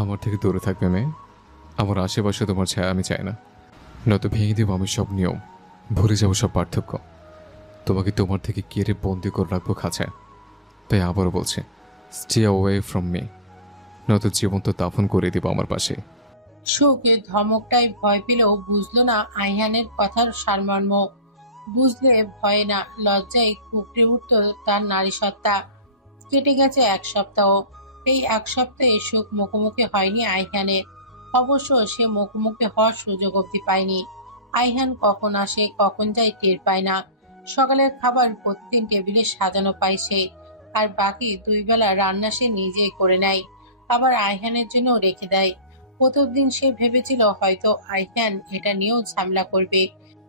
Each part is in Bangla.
আমার থেকে দূরে থাকবে মেয়ে। আমার আশেপাশে তোমার ছায়া আমি চাই না, নয়তো ভেঙে দেবো আমি সব নিয়ম, ভুলে যাবো সব পার্থক্য। তোমাকে তোমার থেকে কেড়ে বন্দি করে রাখবো খাঁচায়। তাই আবারও বলছি, স্টে অ্যাওয়ে ফ্রম মি, নয়তো জীবন্ত দাফন করে দেবো আমার পাশে। সুখে ধমকটাই ভয় পেলেও বুঝলো না আইহানের কথার সারমর্ম। বুঝলে ভয়ে না লজ্জায় কুকড়ে উঠত তার নারী সত্তা। কেটে গেছে 1 সপ্তাহ। এই 1 সপ্তাহে সুখ মুখোমুখি হয়নি আইহানের। অবশ্য সে মুখোমুখি হওয়ার সুযোগ অব্দি পায়নি। আইহান কখন আসে কখন যায় টের পায় না। সকালের খাবার প্রতিদিন টেবিলে সাজানো পায় সে, আর বাকি 2 বেলা রান্না সে নিজেই করে নেয়, আবার আইহানের জন্য রেখে দেয়। প্রথম দিন সে ভেবেছিল হয়তো আইহান এটা নিয়েও ঝামেলা করবে,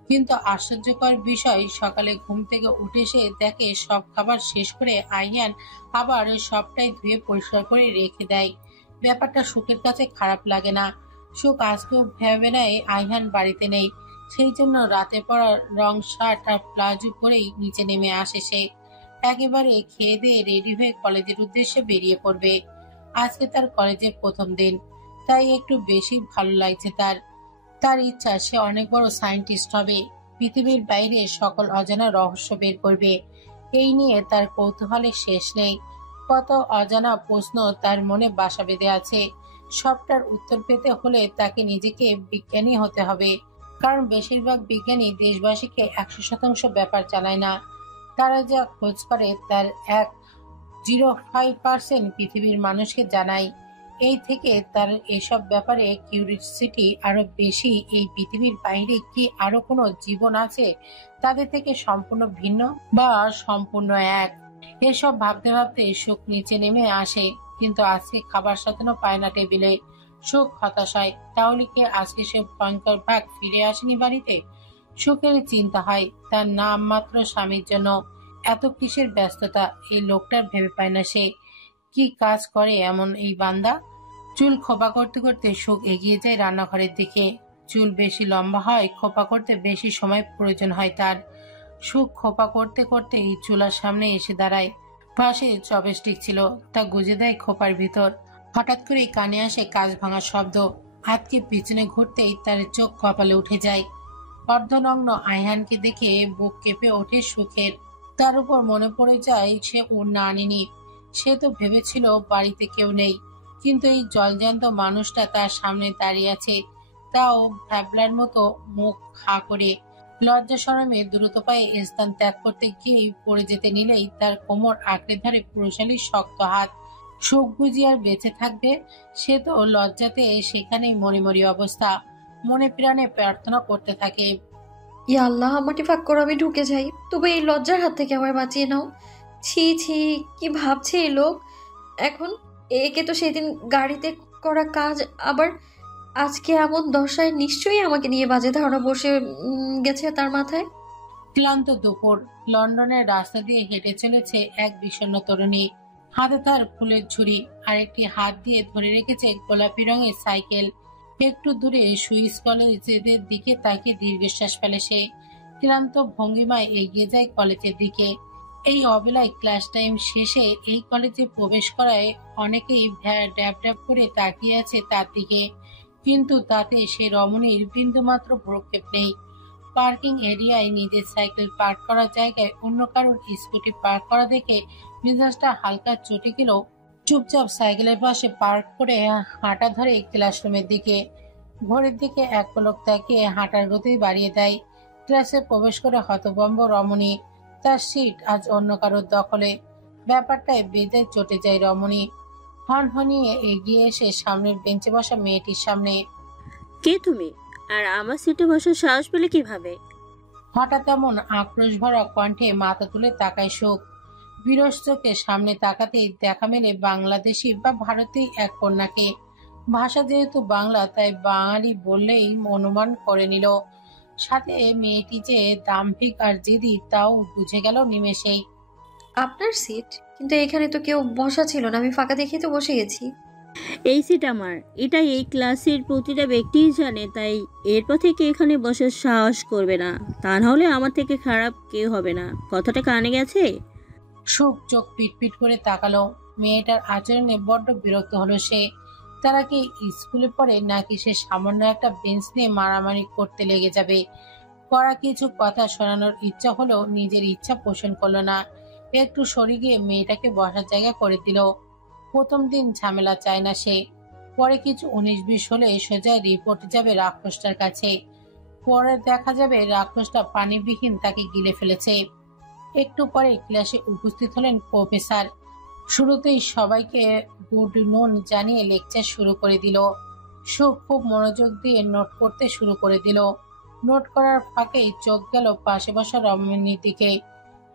কিন্তু আশ্চর্যকর বিষয়, সকালে ঘুম থেকে উঠে সে দেখে সব খাবার শেষ করে আইহান আবার সবটাই ধুয়ে পরিষ্কার করে রেখে দেয়। ব্যাপারটা সুখের কাছে খারাপ লাগে না। সুখ আজকেও ভেবে নেয় আইহান বাড়িতে নেই, সেই জন্য রাতে পরা রং শার্ট আর প্লাজো পরেই নিচে নেমে আসে সে। একেবারে খেয়ে দিয়ে রেডি হয়ে কলেজের উদ্দেশ্যে বেরিয়ে পড়বে। আজকে তার কলেজের প্রথম দিন, তাই একটু বেশি ভালো লাগছে তার। তার ইচ্ছা সে অনেক বড় সায়েন্টিস্ট হবে, পৃথিবীর বাইরে সকল অজানা রহস্য বের করবে। এই নিয়ে তার কৌতূহলের শেষ নেই। কত অজানা প্রশ্ন তার মনে বাসা বেঁধে আছে। সবটার উত্তর পেতে হলে তাকে নিজেকে বিজ্ঞানী হতে হবে, কারণ বেশিরভাগ বিজ্ঞানী দেশবাসীকে 100% ব্যাপার জানায় না। তারা যা খোঁজ করে তার 1.05% পৃথিবীর মানুষকে জানায়। এই থেকে তার এসব ব্যাপারে কিউরিওসিটি আরো বেশি। এই পৃথিবীর বাইরে কি আরো কোনো জীবন আছে, তাদের থেকে সম্পূর্ণ ভিন্ন বা সম্পূর্ণ এক? এসব ভাবতে ভাবতে সুখ নিচে নেমে আসে, কিন্তু আজকে খাবার সাজানো পায় না টেবিলে। সুখ হতাশ হয়, তাহলে কি আজকে সে ভয়ঙ্কর ভাগ ফিরে আসেনি বাড়িতে? সুখের চিন্তা হয় তার নাম মাত্র স্বামীর জন্য এত কিসের ব্যস্ততা এই লোকটার ভেবে পায় না সে। কি কাজ করে এমন এই বান্দা? চুল খোপা করতে করতে সুখ এগিয়ে যায় রান্নাঘরের দিকে। চুল বেশি লম্বা হয়, খোপা করতে বেশি সময় প্রয়োজন হয় তার। সুখ খোপা করতে করতে এই চুলার সামনে এসে দাঁড়ায়। পাশে চপস্টিক ছিল, তা গুজে দেয় খোপার ভিতর। হঠাৎ করেই কানে আসে কাঁচ ভাঙার শব্দ। হাতকে পিছনে ঘুরতেই তার চোখ কপালে উঠে যায়। অর্ধনগ্ন আইহানকে দেখে বুক কেঁপে ওঠে সুখের। তার উপর মনে পড়ে যায় সে ওড়না আনেনি। সে তো ভেবেছিল বাড়িতে কেউ নেই, কিন্তু এই জলজ্যান্ত মানুষটা তার সামনে দাঁড়িয়ে আছে, তাও ভ্যাবলার মতো মুখ হা করে। লজ্জা শরমে দ্রুত পায়ে স্থান ত্যাগ করতে গিয়েই পড়ে যেতে নিলেই তার কোমর আঁকড়ে ধরে পুরুষালী শক্ত হাত। সুখ বুঝি আর বেঁচে থাকবে? সে তো লজ্জাতে সেখানেই মরিমরি অবস্থা। মনে প্রাণে প্রার্থনা করতে থাকে, ইয়া আল্লাহ, আমাকে ফাঁক করো, আমি ঢুকে যাই, তবে এই লজ্জার হাত থেকে আমায় বাঁচিয়ে নাও। ছি ছি, কি ভাবছে এই লোক এখন? একে তো সেদিন গাড়িতে করা কাজ, আবার আজকে এমন দশায়, নিশ্চয়ই আমাকে নিয়ে বাজে ধারণা বসে গেছে তার মাথায়। ক্লান্ত দুপুর। লন্ডনের রাস্তা দিয়ে হেঁটে চলেছে এক বিষণ্ণ তরুণী। হাতে তার ফুলের ঝুড়ি, আরেকটি হাত দিয়ে ধরে রেখেছে গোলাপি রঙের সাইকেল। একটু দূরে সুইস কলেজের দিকে তাকিয়ে দীর্ঘশ্বাস ফেলে সে। ক্লান্ত ভঙ্গিমায় এগিয়ে যায় কলেজের দিকে। এই অবেলায় ক্লাস টাইম শেষে এই কলেজে প্রবেশ করায় অনেকেই ড্যাব ড্যাব করে তাকিয়ে আছে তার দিকে, কিন্তু তাতে সে রমণীর বিন্দুমাত্র ভ্রুক্ষেপ নেই। পার্কিং এরিয়ায় নিজের সাইকেল পার্ক করার জায়গায় অন্য কারোর স্কুটি পার্ক করা দেখে মেজাজটা হালকা চটে গেল। চুপচাপ সাইকেলের পাশে পার্ক করে হাঁটা ধরে ক্লাসরুমের দিকে। ঘড়ির দিকে এক পলক তাকিয়ে হাঁটার গতি বাড়িয়ে দেয়। ক্লাসে প্রবেশ করে হতভম্ব রমণী। তার সিট আজ অন্য কারোর দখলে। ব্যাপারটায় বেঁধে চটে যায় রমণী। হনহনিয়ে এগিয়ে এসে সামনের বেঞ্চে বসা মেয়েটির সামনে। কে তুমি? আর আমার সিটে বসার সাহস পেলে কিভাবে? হঠাৎ এমন আক্রোশ ভরা কণ্ঠে মাথা তুলে তাকায় সুখ। বিরস চোখে সামনে তাকাতেই দেখা মেলে বাংলাদেশি বা ভারতীয় এক কন্যাকে। ভাষা যেহেতু বাংলা, তাই বাঙালি বললেই অনুমান করে নিল। সাথে মেয়েটি যে দাম্ভিক আর জেদি তাও বুঝে গেল নিমেষেই। আপনার সিট? কিন্তু এখানে তো কেউ বসা ছিল না, আমি ফাঁকা দেখে তো বসে গেছি। এই সিট আমার, এটা এই ক্লাসের প্রতিটা ব্যক্তিই জানে, তাই এরপর থেকে এখানে বসার সাহস করবে না, তা নাহলে আমার থেকে খারাপ কেউ হবে না। কথাটা কানে গেছে? সুখ চোখ পিটপিট করে তাকালো। মেয়েটার আচরণে বড্ড বিরক্ত হলো সে। তারা কি স্কুলে পড়ে নাকি সে সামান্য একটা বেঞ্চ নিয়ে মারামারি করতে লেগে যাবে? করা কিছু কথা শোনানোর ইচ্ছা হলেও নিজের ইচ্ছা পোষণ করলো না। একটু সরে গিয়ে মেয়েটাকে বসার জায়গা করে দিল। প্রথম দিন ঝামেলা চায় না সে। পরে কিছু 19-20 হলে সোজা রিপোর্ট যাবে রাক্ষসটার কাছে। পরে দেখা যাবে রাক্ষসটা পানিবিহীন তাকে গিলে ফেলেছে। একটু পরে ক্লাসে উপস্থিত হলেন প্রফেসর। শুরুতেই সবাইকে গুড নুন জানিয়ে লেকচার শুরু করে দিল। সুখ খুব মনোযোগ দিয়ে নোট করতে শুরু করে দিল। নোট করার ফাঁকেই চোখ গেল পাশে বসা রমণীর দিকে।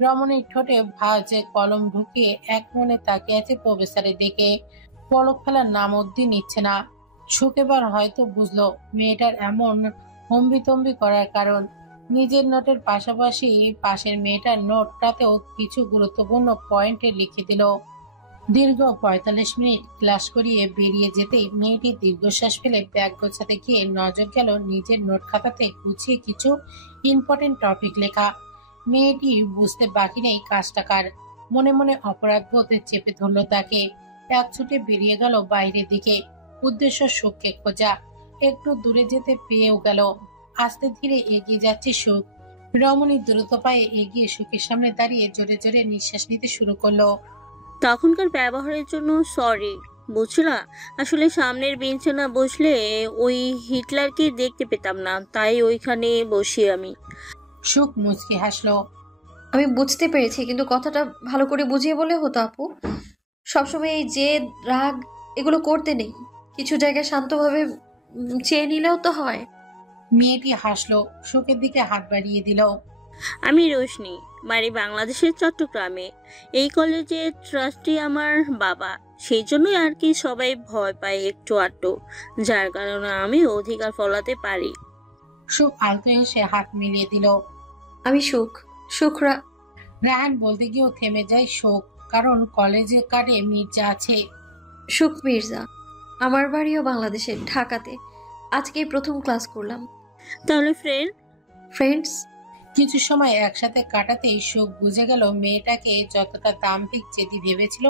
রমণীর ঠোঁটে ভাঁজে কলম ঢুকিয়ে এক মনে তাকিয়ে আছে প্রফেসরের দিকে। পলক ফেলার নাম অব্দি নিচ্ছে না। সুখ এবার হয়তো বুঝলো মেয়েটার এমন হম্বিতম্বি করার কারণ। নিজের নোটের পাশাপাশি পাশের মেয়েটার নোটটাতেও কিছু গুরুত্বপূর্ণ পয়েন্টে লিখে দিল। দীর্ঘ 45 মিনিট ক্লাস করিয়ে বেরিয়ে যেতেই মেয়েটি দীর্ঘশ্বাস ফেলে ব্যাগ গোছাতে গিয়ে নজর গেল নিজের নোট খাতাতে গুছিয়ে কিছু ইম্পর্টেন্ট টপিক লেখা। মেয়েটি বুঝতে বাকি নেই কাজটা কার। মনে মনে অপরাধ বোধে চেপে ধরল তাকে। এক ছুটে বেরিয়ে গেল বাইরের দিকে। উদ্দেশ্য সুখকে খোঁজা। একটু দূরে যেতে পেয়েও গেল। আস্তে ধীরে এগিয়ে যাচ্ছে সুখ। রমণী দ্রুত পায়ে এগিয়ে সুখের সামনে দাঁড়িয়ে জোরে জোরে নিঃশ্বাস নিতে শুরু করলো। তখনকার ব্যবহারের জন্য সরি, বুঝলা? আসলে সামনের বেঞ্চে না বসলে ওই হিটলারকে দেখতে পেতাম না, তাই ওইখানে বসি আমি। সুখ মুচকি হাসলো। আমি বুঝতে পেরেছি, কিন্তু কথাটা ভালো করে বুঝিয়ে বলে হতো আপু। সবসময় এই জেদ রাগ এগুলো করতে নেই। কিছু জায়গায় শান্তভাবে চেয়ে নিলেও তো হয়। মেয়েটি হাসলো, সুখের দিকে হাত বাড়িয়ে দিল। আমি রোশনি, বাড়ি বাংলাদেশের চট্টগ্রামে। এই কলেজে ট্রাস্টি আমার বাবা, সেই জন্যই আর কি সবাই ভয় পায় একটু আধটু, যার কারণে আমি অধিকার ফলাতে পারি। সুখ আলতো হেসে হাত মিলিয়ে দিল। আমি সুখরা। রাহান বলতে গিয়েও থেমে যায় সুখ, কারণ কলেজে কার্ডে মির্জা আছে। সুখ মির্জা। আমার বাড়িও বাংলাদেশে, ঢাকাতে। আজকেই প্রথম ক্লাস করলাম। তাহলে ফ্রেন্ডস। কিছু সময় একসাথে কাটাতেই সুখ বুঝে গেল মেয়েটাকে যতটা দাম্ভিক জেদি ভেবেছিল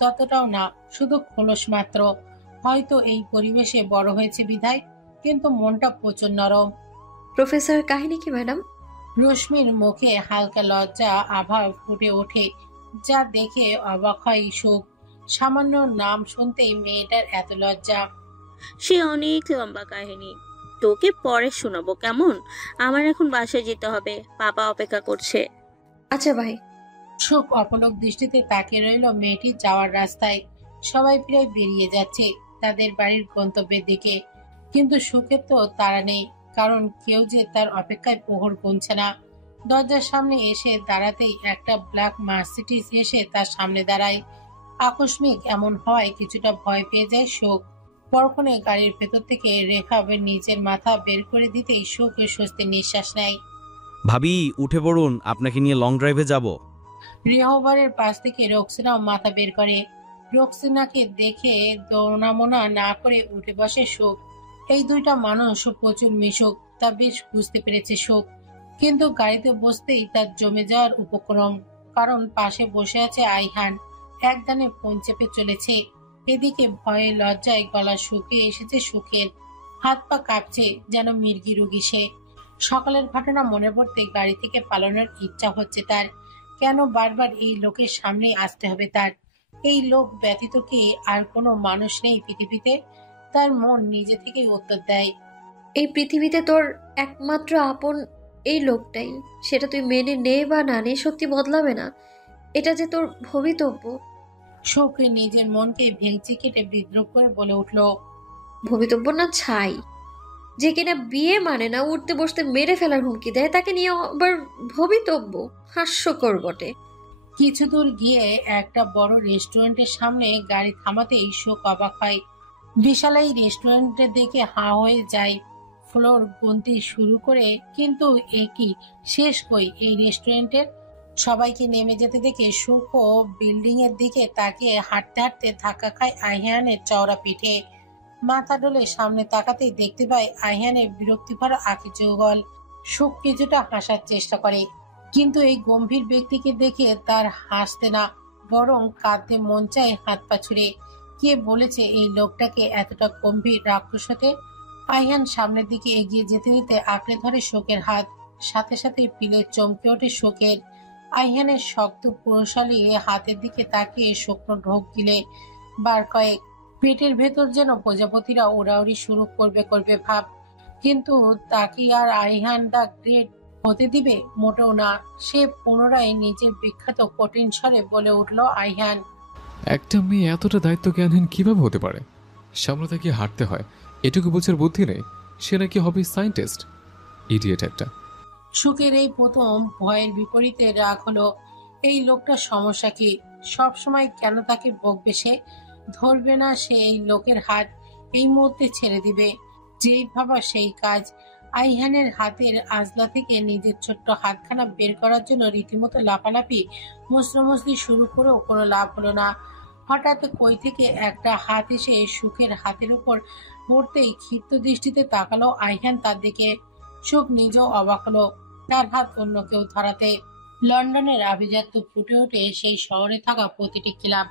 ততটাও না, শুধু খোলস মাত্র। হয়তো এই পরিবেশে বড় হয়েছে বিধায়, কিন্তু মনটা প্রচুর নরম। প্রফেসর, কাহিনী কি ম্যাডাম? রশ্মির মুখে হালকা লজ্জা আভা ফুটে ওঠে, যা দেখে অবাক হয় সুখ। সামান্য নাম শুনতেই মেয়েটার এত লজ্জা। সে অনেক লম্বা কাহিনী, তোকে পরে শোনাবো কেমন? আমার এখন বাসায় যেতে হবে, পাপা অপেক্ষা করছে। আচ্ছা ভাই। সুখ অপলক দৃষ্টিতে তাকিয়ে রইল মেয়েটি যাওয়ার রাস্তায়। সবাই প্রায় বেরিয়ে যাচ্ছে তাদের বাড়ির গন্তব্যের দিকে, কিন্তু সুখের তো তাড়া নেই, কারণ কেউ যে তার অপেক্ষায় প্রহর গুনছে না। দরজার সামনে এসে দাঁড়াতেই একটা ব্ল্যাক মার্সিডিজ এসে তার সামনে দাঁড়ায়। আকস্মিক এমন হওয়ায় কিছুটা ভয় পেয়ে যায় সুখ। পরক্ষণে গাড়ির ভেতর থেকে রেখা নিজের মাথা বের করে দিতেই সুখ স্বস্তির নিঃশ্বাস নেয়। ভাবি উঠে পড়ুন, আপনাকে নিয়ে লং ড্রাইভে যাব। রেহবারের পাশ থেকে রক্সিনাও মাথা বের করে। রক্সিনাকে দেখে দৌড়ামোনা না করে উঠে বসে সুখ। এই দুইটা মানুষ প্রচুর মিশুক, তা বেশ বুঝতে পেরেছে সুখ। কিন্তু গাড়িতে বসতেই তার জমে যাওয়ার উপক্রম, কারণ পাশে বসে আছে আইহান। একদানে ফোন চেপে চলেছে। এদিকে ভয়ে লজ্জায় গলা শুকিয়ে এসেছে সুখের। হাত পা কাঁপছে, যেন মির্গি রুগী সে। সকালের ঘটনা মনে পড়তে গাড়ি থেকে পালানোর ইচ্ছা হচ্ছে তার। কেন বারবার এই লোকের সামনে আসতে হবে তার? এই লোক ব্যতীত কি আর কোনো মানুষ নেই পৃথিবীতে? তার মন নিজে থেকেই উত্তর দেয়, এই পৃথিবীতে তোর একমাত্র আপন এই লোকটাই। সেটা তুই মেনে নে বা না নে, সত্যি বদলাবে না। এটা যে তোর ভবিতব্য। সুখ নিজের মনকে ভেঙচি কেটে বিদ্রুপ করে বলে উঠল, ভবিতব্য না ছাই। যে কিনা বিয়ে মানে না, উঠতে বসতে মেরে ফেলার হুমকি দেয়, তাকে নিয়ে আবার ভবিতব্য? হাস্যকর বটে। কিছু দূর গিয়ে একটা বড় রেস্টুরেন্টের সামনে গাড়ি থামাতেই সুখ অবাক হয়। বিশাল এই রেস্টুরেন্টের দেখে হাঁ হয়ে যায়। ফ্লোর গুনতে শুরু করে, কিন্তু একই শেষ কই এই রেস্টুরেন্টের? সবাইকে নেমে যেতে দেখে সুখ ও বিল্ডিং এর দিকে তাকিয়ে হাঁটতে হাঁটতে ধাক্কা খায় আইহানের চওড়া পিঠে। মাথা ডলে সামনে তাকাতেই দেখতে পায় আইহানের বিরক্তি ভরা আঁখি যুগল। সুখ কিছুটা হাসার চেষ্টা করে, কিন্তু এই গম্ভীর ব্যক্তিকে দেখে তার হাসতে না, বরং কাঁদতে মন চায় হাত পা ছুড়ে। কে বলেছে এই লোকটাকে এতটা গম্ভীর রাক্ষস হতে? আইহান সামনের দিকে এগিয়ে যেতে যেতে আঁকড়ে ধরে শোকের হাত। সাথে সাথে পিলে চমকে ওঠে শোকের। আইহানের শক্ত পুরুষালী হাতের দিকে তাকিয়ে শুকনো ঢোক গিলে বার কয়েক। পেটের ভেতর যেন প্রজাপতিরা ওড়াউড়ি শুরু করবে করবে ভাব। কিন্তু তাকে আর আইহান দা গ্রেট হতে দিবে? মোটেও না। সে পুনরায় নিজের বিখ্যাত কঠিন স্বরে বলে উঠল, আইহান। একটা মেয়ে এতটা দায়িত্ব জ্ঞানহীন কিভাবে হতে পারে? সামনে তাকে হাঁটতে হয়, এটুকু বোঝার বুদ্ধি নেই। সে নাকি হবে সায়েন্টিস্ট। ইডিয়েট একটা। সুখের এই প্রথম ভয়ের বিপরীতে রাগ হলো। এই লোকটার সমস্যা কি? সব সময় কেন তাকে বকবে সে? ধরবে না সে এই লোকের হাত? এই মুহূর্তে ছেড়ে দিবে? যেই ভাবা সেই কাজ। আইহানের হাতের আজলা থেকে নিজের ছোট্ট হাতখানা বের করার জন্য রীতিমতো লাফালাফি মুসরমসলি শুরু করেও কোনো লাভ হলো না। হঠাৎ কই থেকে একটা হাত এসে সুখের হাতের উপর পড়তেই ক্ষিপ্ত দৃষ্টিতে তাকালো আইহান তার দিকে। সুখ নিজেও অবাক হলো তার হাত অন্য কেউ ধরাতে। লন্ডনের আভিজাত্য ফুটে ওঠে সেই শহরে থাকা প্রতিটি ক্লাব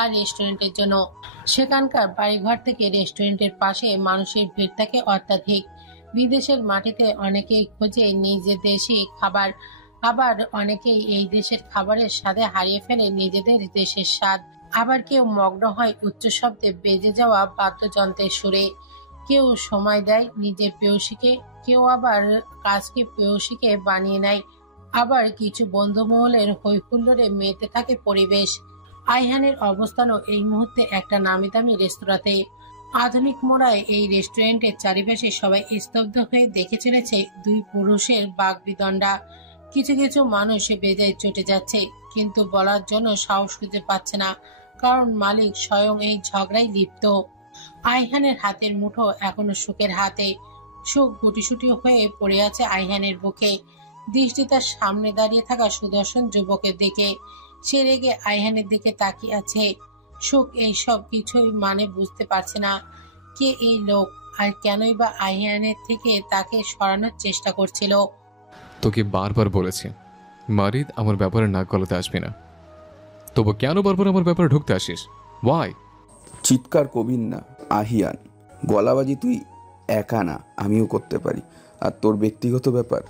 আর রেস্টুরেন্টের জন্য। সেখানকার বাড়িঘর থেকে রেস্টুরেন্টের পাশে মানুষের ভিড় থাকে অত্যাধিক। বিদেশের মাটিতে অনেকেই খোঁজে নিজের দেশি খাবার, আবার অনেকেই এই দেশের খাবারের স্বাদে হারিয়ে ফেলে নিজেদের দেশের স্বাদ। আবার কেউ মগ্ন হয় উচ্চ শব্দে বেজে যাওয়া বাদ্যযন্ত্রের সুরে। কেউ সময় দেয় নিজের প্রেয়সীকে, কেউ আবার কাজকে প্রেয়সীকে বানিয়ে নেয়। আবার কিছু বন্ধুমহলের হৈহুল্লোড়ে মেতে থাকে পরিবেশ। আইহানের অবস্থানও এই মুহূর্তে একটা নামিদামি রেস্তোরাঁতে। আধুনিক মোড়ায় এই রেস্টুরেন্টের চারিপাশে সবাই স্তব্ধ হয়ে দেখে চলেছে দুই পুরুষের বাগবিদণ্ডা। কিছু কিছু মানুষ বেজায় চটে যাচ্ছে, কিন্তু বলার জন্য সাহস খুঁজে পাচ্ছে না, কারণ মালিক স্বয়ং এই ঝগড়ায় লিপ্ত। আইহানের হাতের মুঠো এখনো সুখের হাতে। সুখ গুটিসুটি হয়ে পড়ে আছে আইহানের বুকে। দৃষ্টি তার সামনে দাঁড়িয়ে থাকা সুদর্শন যুবকের দিকে। সে রেগে আইহানের দিকে তাকিয়ে আছে। সুখ এই সব কিছুই মানে বুঝতে পারছে না। কে এই লোক, আর কেনই বা আইহানের থেকে তাকে সরানোর চেষ্টা করছিল? তোকে বারবার বলেছি মারিদ আমার ব্যাপারে নাক গলাতে আসবি না, তবু কেন বারবার আমার ব্যাপারে ঢুকতে আসিস? ওয়াই? চিৎকার কবির না আহিয়ান, গলাবাজি তুই একা না, আমিও করতে পারি। আর তোর ব্যক্তিগত ব্যাপার,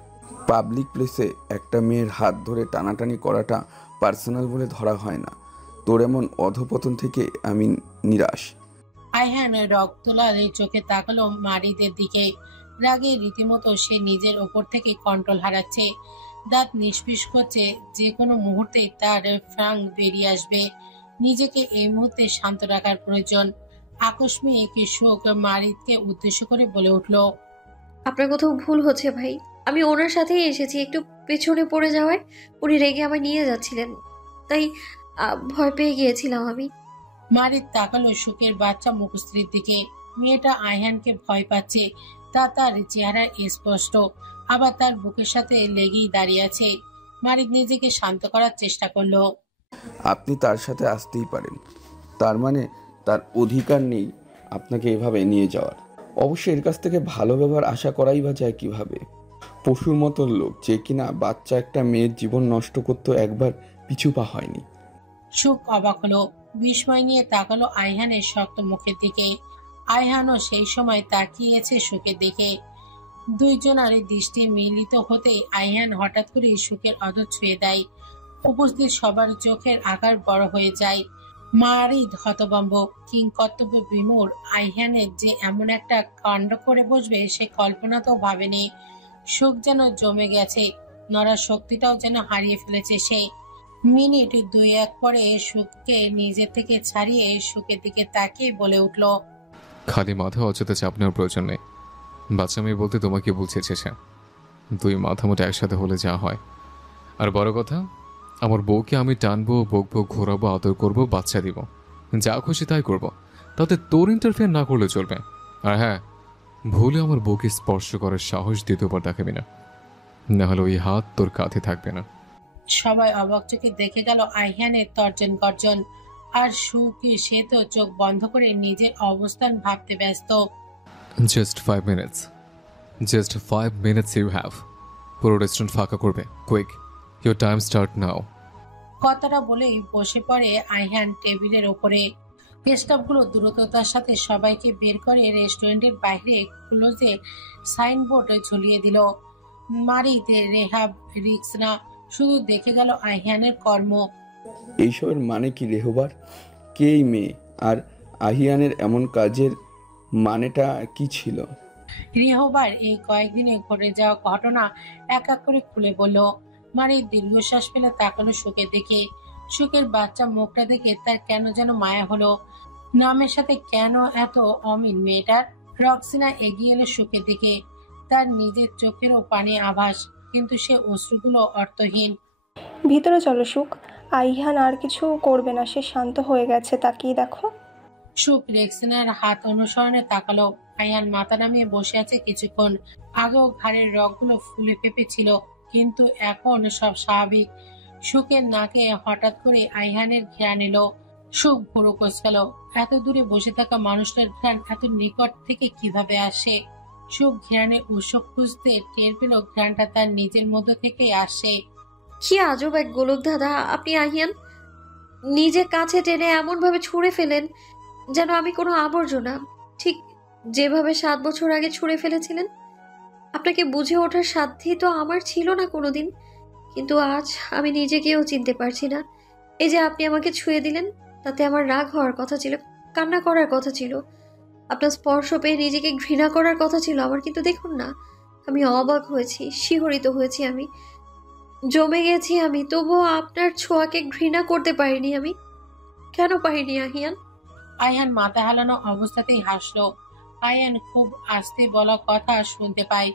পাবলিক প্লেসে একটা মেয়ের হাত ধরে টানাটানি করাটা পার্সোনাল বলে ধরা হয় না। তোর এমন অধপতন থেকে আমি নিরাশ। আইহান রক্তলাল চোখে তাকালো মারিদের দিকে। রাগে রীতিমতো সে নিজের ওপর থেকে কন্ট্রোল হারাচ্ছে। দাঁত নিষ্পিস করছে, যে কোনো মুহূর্তে তার ফ্রাং বেরিয়ে আসবে। নিজেকে এই মুহূর্তে শান্ত রাখার প্রয়োজন। আকস্মিক শোক মারিদকে উদ্দেশ্য করে বলে উঠল, আপনার কোথাও ভুল হচ্ছে ভাই। আমি ওনার সাথেই এসেছি, একটু পেছনে পড়ে যাওয়ায় উনি রেগে আমায় নিয়ে যাচ্ছিলেন, তাই ভয় পেয়ে গিয়েছিলাম আমি। মারিদ তাকালো সুখের বাচ্চা মুখশ্রীর দিকে। মেয়েটা আইহানকে ভয় পাচ্ছে তা তার চেহারা স্পষ্ট, আবার তার বুকের সাথে লেগেই দাঁড়িয়ে আছে। মারিদ নিজেকে শান্ত করার চেষ্টা করলো। আপনি তার সাথে আসতেই পারেন, তার মানে তার অধিকার নেই আপনাকে এভাবে নিয়ে যাওয়ার। অবশ্যই এর কাছ থেকে ভালো ব্যবহার আশা করাই বা যায় কিভাবে? পশুর মতো লোক যে কিনা বাচ্চা একটা মেয়ের জীবন নষ্ট করতে একবার পিছু পা হয়নি। সুখ অবাক হলো, বিস্ময় নিয়ে তাকালো আইহানের শক্ত মুখের দিকে। আইহানও সেই সময় তাকিয়েছে সুখের দিকে। দুইজনের দৃষ্টি মিলিত হতেই আইহান হঠাৎ করে সুখের অধর ছুঁয়ে দেয়। উপস্থিত সবার চোখের আকার বড় হয়ে যায়। মারিদ হতভম্ব, কিংকর্তব্য বিমূঢ়। আইহানের যে এমন একটা কাণ্ড করে বসবে সে কল্পনা তো ভাবেনি। সুখ যেন জমে গেছে, নড়ার শক্তিটাও যেন হারিয়ে ফেলেছে সে। মিনিট দুই এক পরে সুখকে নিজে থেকে ছাড়িয়ে সুখের দিকে তাকিয়ে বলে উঠল, খালি মাথা অযথা চাপ নেওয়ার প্রয়োজন নেই। বাচ্চা মেয়ে বলতে তোমাকে বুঝেছে। দুই মাথা মোটা একসাথে হলে যা হয়। আর বড় কথা, আমার বউকে আমি টানবো, বকবো, ঘোরাবো, আদর করবো, বাচ্চা দিব, যা খুশি তাই করবো, তাতে তোর ইন্টারফেয়ার না করলে চলবে। আর হ্যাঁ, ভুলে আমার বউকে স্পর্শ করার সাহস দ্বিতীয়বার দেখাবি না, নাহলে ওই হাত তোর কাঁধে থাকবে না। সবাই অবাক চোখে দেখে গেল আইহানের তর্জন গর্জন। আর সুখ সে তো চোখ বন্ধ করে নিজের অবস্থান ভাবতে ব্যস্ত। Just 5 minutes, just 5 minutes you have. পুরো রেস্টুরেন্ট ফাঁকা করবে, quick, your time start now. কথাটা বলেই বসে পড়ে আইহান টেবিলের ওপরে। স্টাফগুলো দ্রুততার সাথে সবাইকে বের করে রেস্টুরেন্টের বাইরে ক্লোজে সাইনবোর্ড ঝুলিয়ে দিল। মারিদ, রেহাব, রিক্সনা শুধু দেখে গেল আহিয়ানের কর্ম। এইসবের মানে কি রেহবার? কে এই মেয়ে? আর আহিয়ানের এমন কাজের মানেটা কি ছিল? রেহবার এই কয়েকদিনে ঘটে যাওয়া ঘটনা এক এক করে খুলে বলল। মারিদ দীর্ঘশ্বাস ফেলে তাকালো সুখের দিকে। সুখের বাচ্চা মুখটা দেখে তার কেন যেন মায়া হলো। নামের সাথে কেন এত অমিল মেয়েটার। রক্সিনা এগিয়ে এলো সুখের দিকে। তার নিজের চোখেরও পানি আভাস, কিন্তু সে অশ্রুগুলো অর্থহীন। ভিতরে চলো সুখ, আইহান আর কিছু করবে না, সে শান্ত হয়ে গেছে, তাকিয়ে দেখো। সুখ রেক্সিনার হাত অনুসরণে তাকালো। আইহান মাথা নামিয়ে বসে আছে কিছুক্ষণ। আগেও ঘাড়ের রগগুলো ফুলে ফেপে ছিল, কিন্তু এখন সব স্বাভাবিক। সুখের নাকে হঠাৎ করে আইহানের ঘ্রাণ এলো। সুখ ভুরু কোঁচকাল। এত দূরে বসে থাকা মানুষটার ঘ্রাণ এত নিকট থেকে কিভাবে আসে? সুখ ঘ্রাণের উৎস খুঁজতে টের পেল ঘ্রাণটা তার নিজের মধ্য থেকে আসে। কি আজব এক গোলক দাদা আপনি। আহিয়ান নিজে কাছে টেনে এমন ভাবে ছুঁড়ে ফেলেন যেন আমি কোনো আবর্জনা, ঠিক যেভাবে 7 বছর আগে ছুঁড়ে ফেলেছিলেন। আপনাকে বুঝে ওঠার সাধ্যই তো আমার ছিল না কোনোদিন, কিন্তু আজ আমি নিজেকেও চিনতে পারছি না। এই যে আপনি আমাকে ছুঁয়ে দিলেন, তাতে আমার রাগ হওয়ার কথা ছিল, কান্না করার কথা ছিল, আপনার স্পর্শ পেয়ে নিজেকে ঘৃণা করার কথা ছিল আমার, কিন্তু দেখুন না, আমি অবাক হয়েছি, শিহরিত হয়েছি, আমি জমে গেছি আমি, তবুও আপনার ছোঁয়াকে ঘৃণা করতে পারিনি আমি। কেন পারিনি আহিয়ান? আয়ান মাথা হালানো অবস্থাতেই হাসলো। আয়ান খুব আস্তে বলা কথা শুনতে পায়,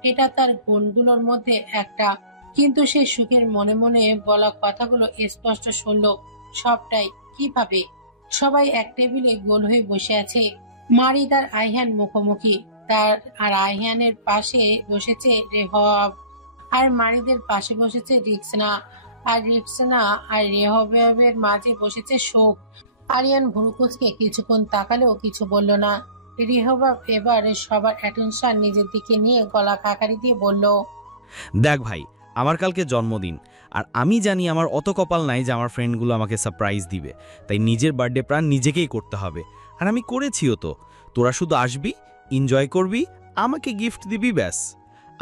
এটা তার গুণগুলোর মধ্যে একটা, কিন্তু সে সুখের মনে মনে বলা কথাগুলো স্পষ্ট শুনল। সবটাই কিভাবে? সবাই এক টেবিলে গোল হয়ে বসে আছে। মারিদ আর আইহান মুখোমুখি। তার আর আইহানের পাশে বসেছে রেহব, আর মারিদের পাশে বসেছে রিক্সনা, আর রিক্সনা আর রেহবের মাঝে বসেছে শোক। আরিয়ান ভুরুকুচকে কিছুক্ষণ তাকালেও কিছু বলল না। রেহবাব এবার সবার অ্যাটেনশন নিজের দিকে নিয়ে গলা খাকারি দিয়ে বলল, দেখ ভাই, আমার কালকে জন্মদিন, আর আমি জানি আমার অত কপাল নাই যে আমার ফ্রেন্ডগুলো আমাকে সারপ্রাইজ দিবে, তাই নিজের বার্থডে প্ল্যান নিজেকেই করতে হবে। আর আমি করেছিও তো। তোরা শুধু আসবি, এনজয় করবি, আমাকে গিফট দিবি, ব্যাস।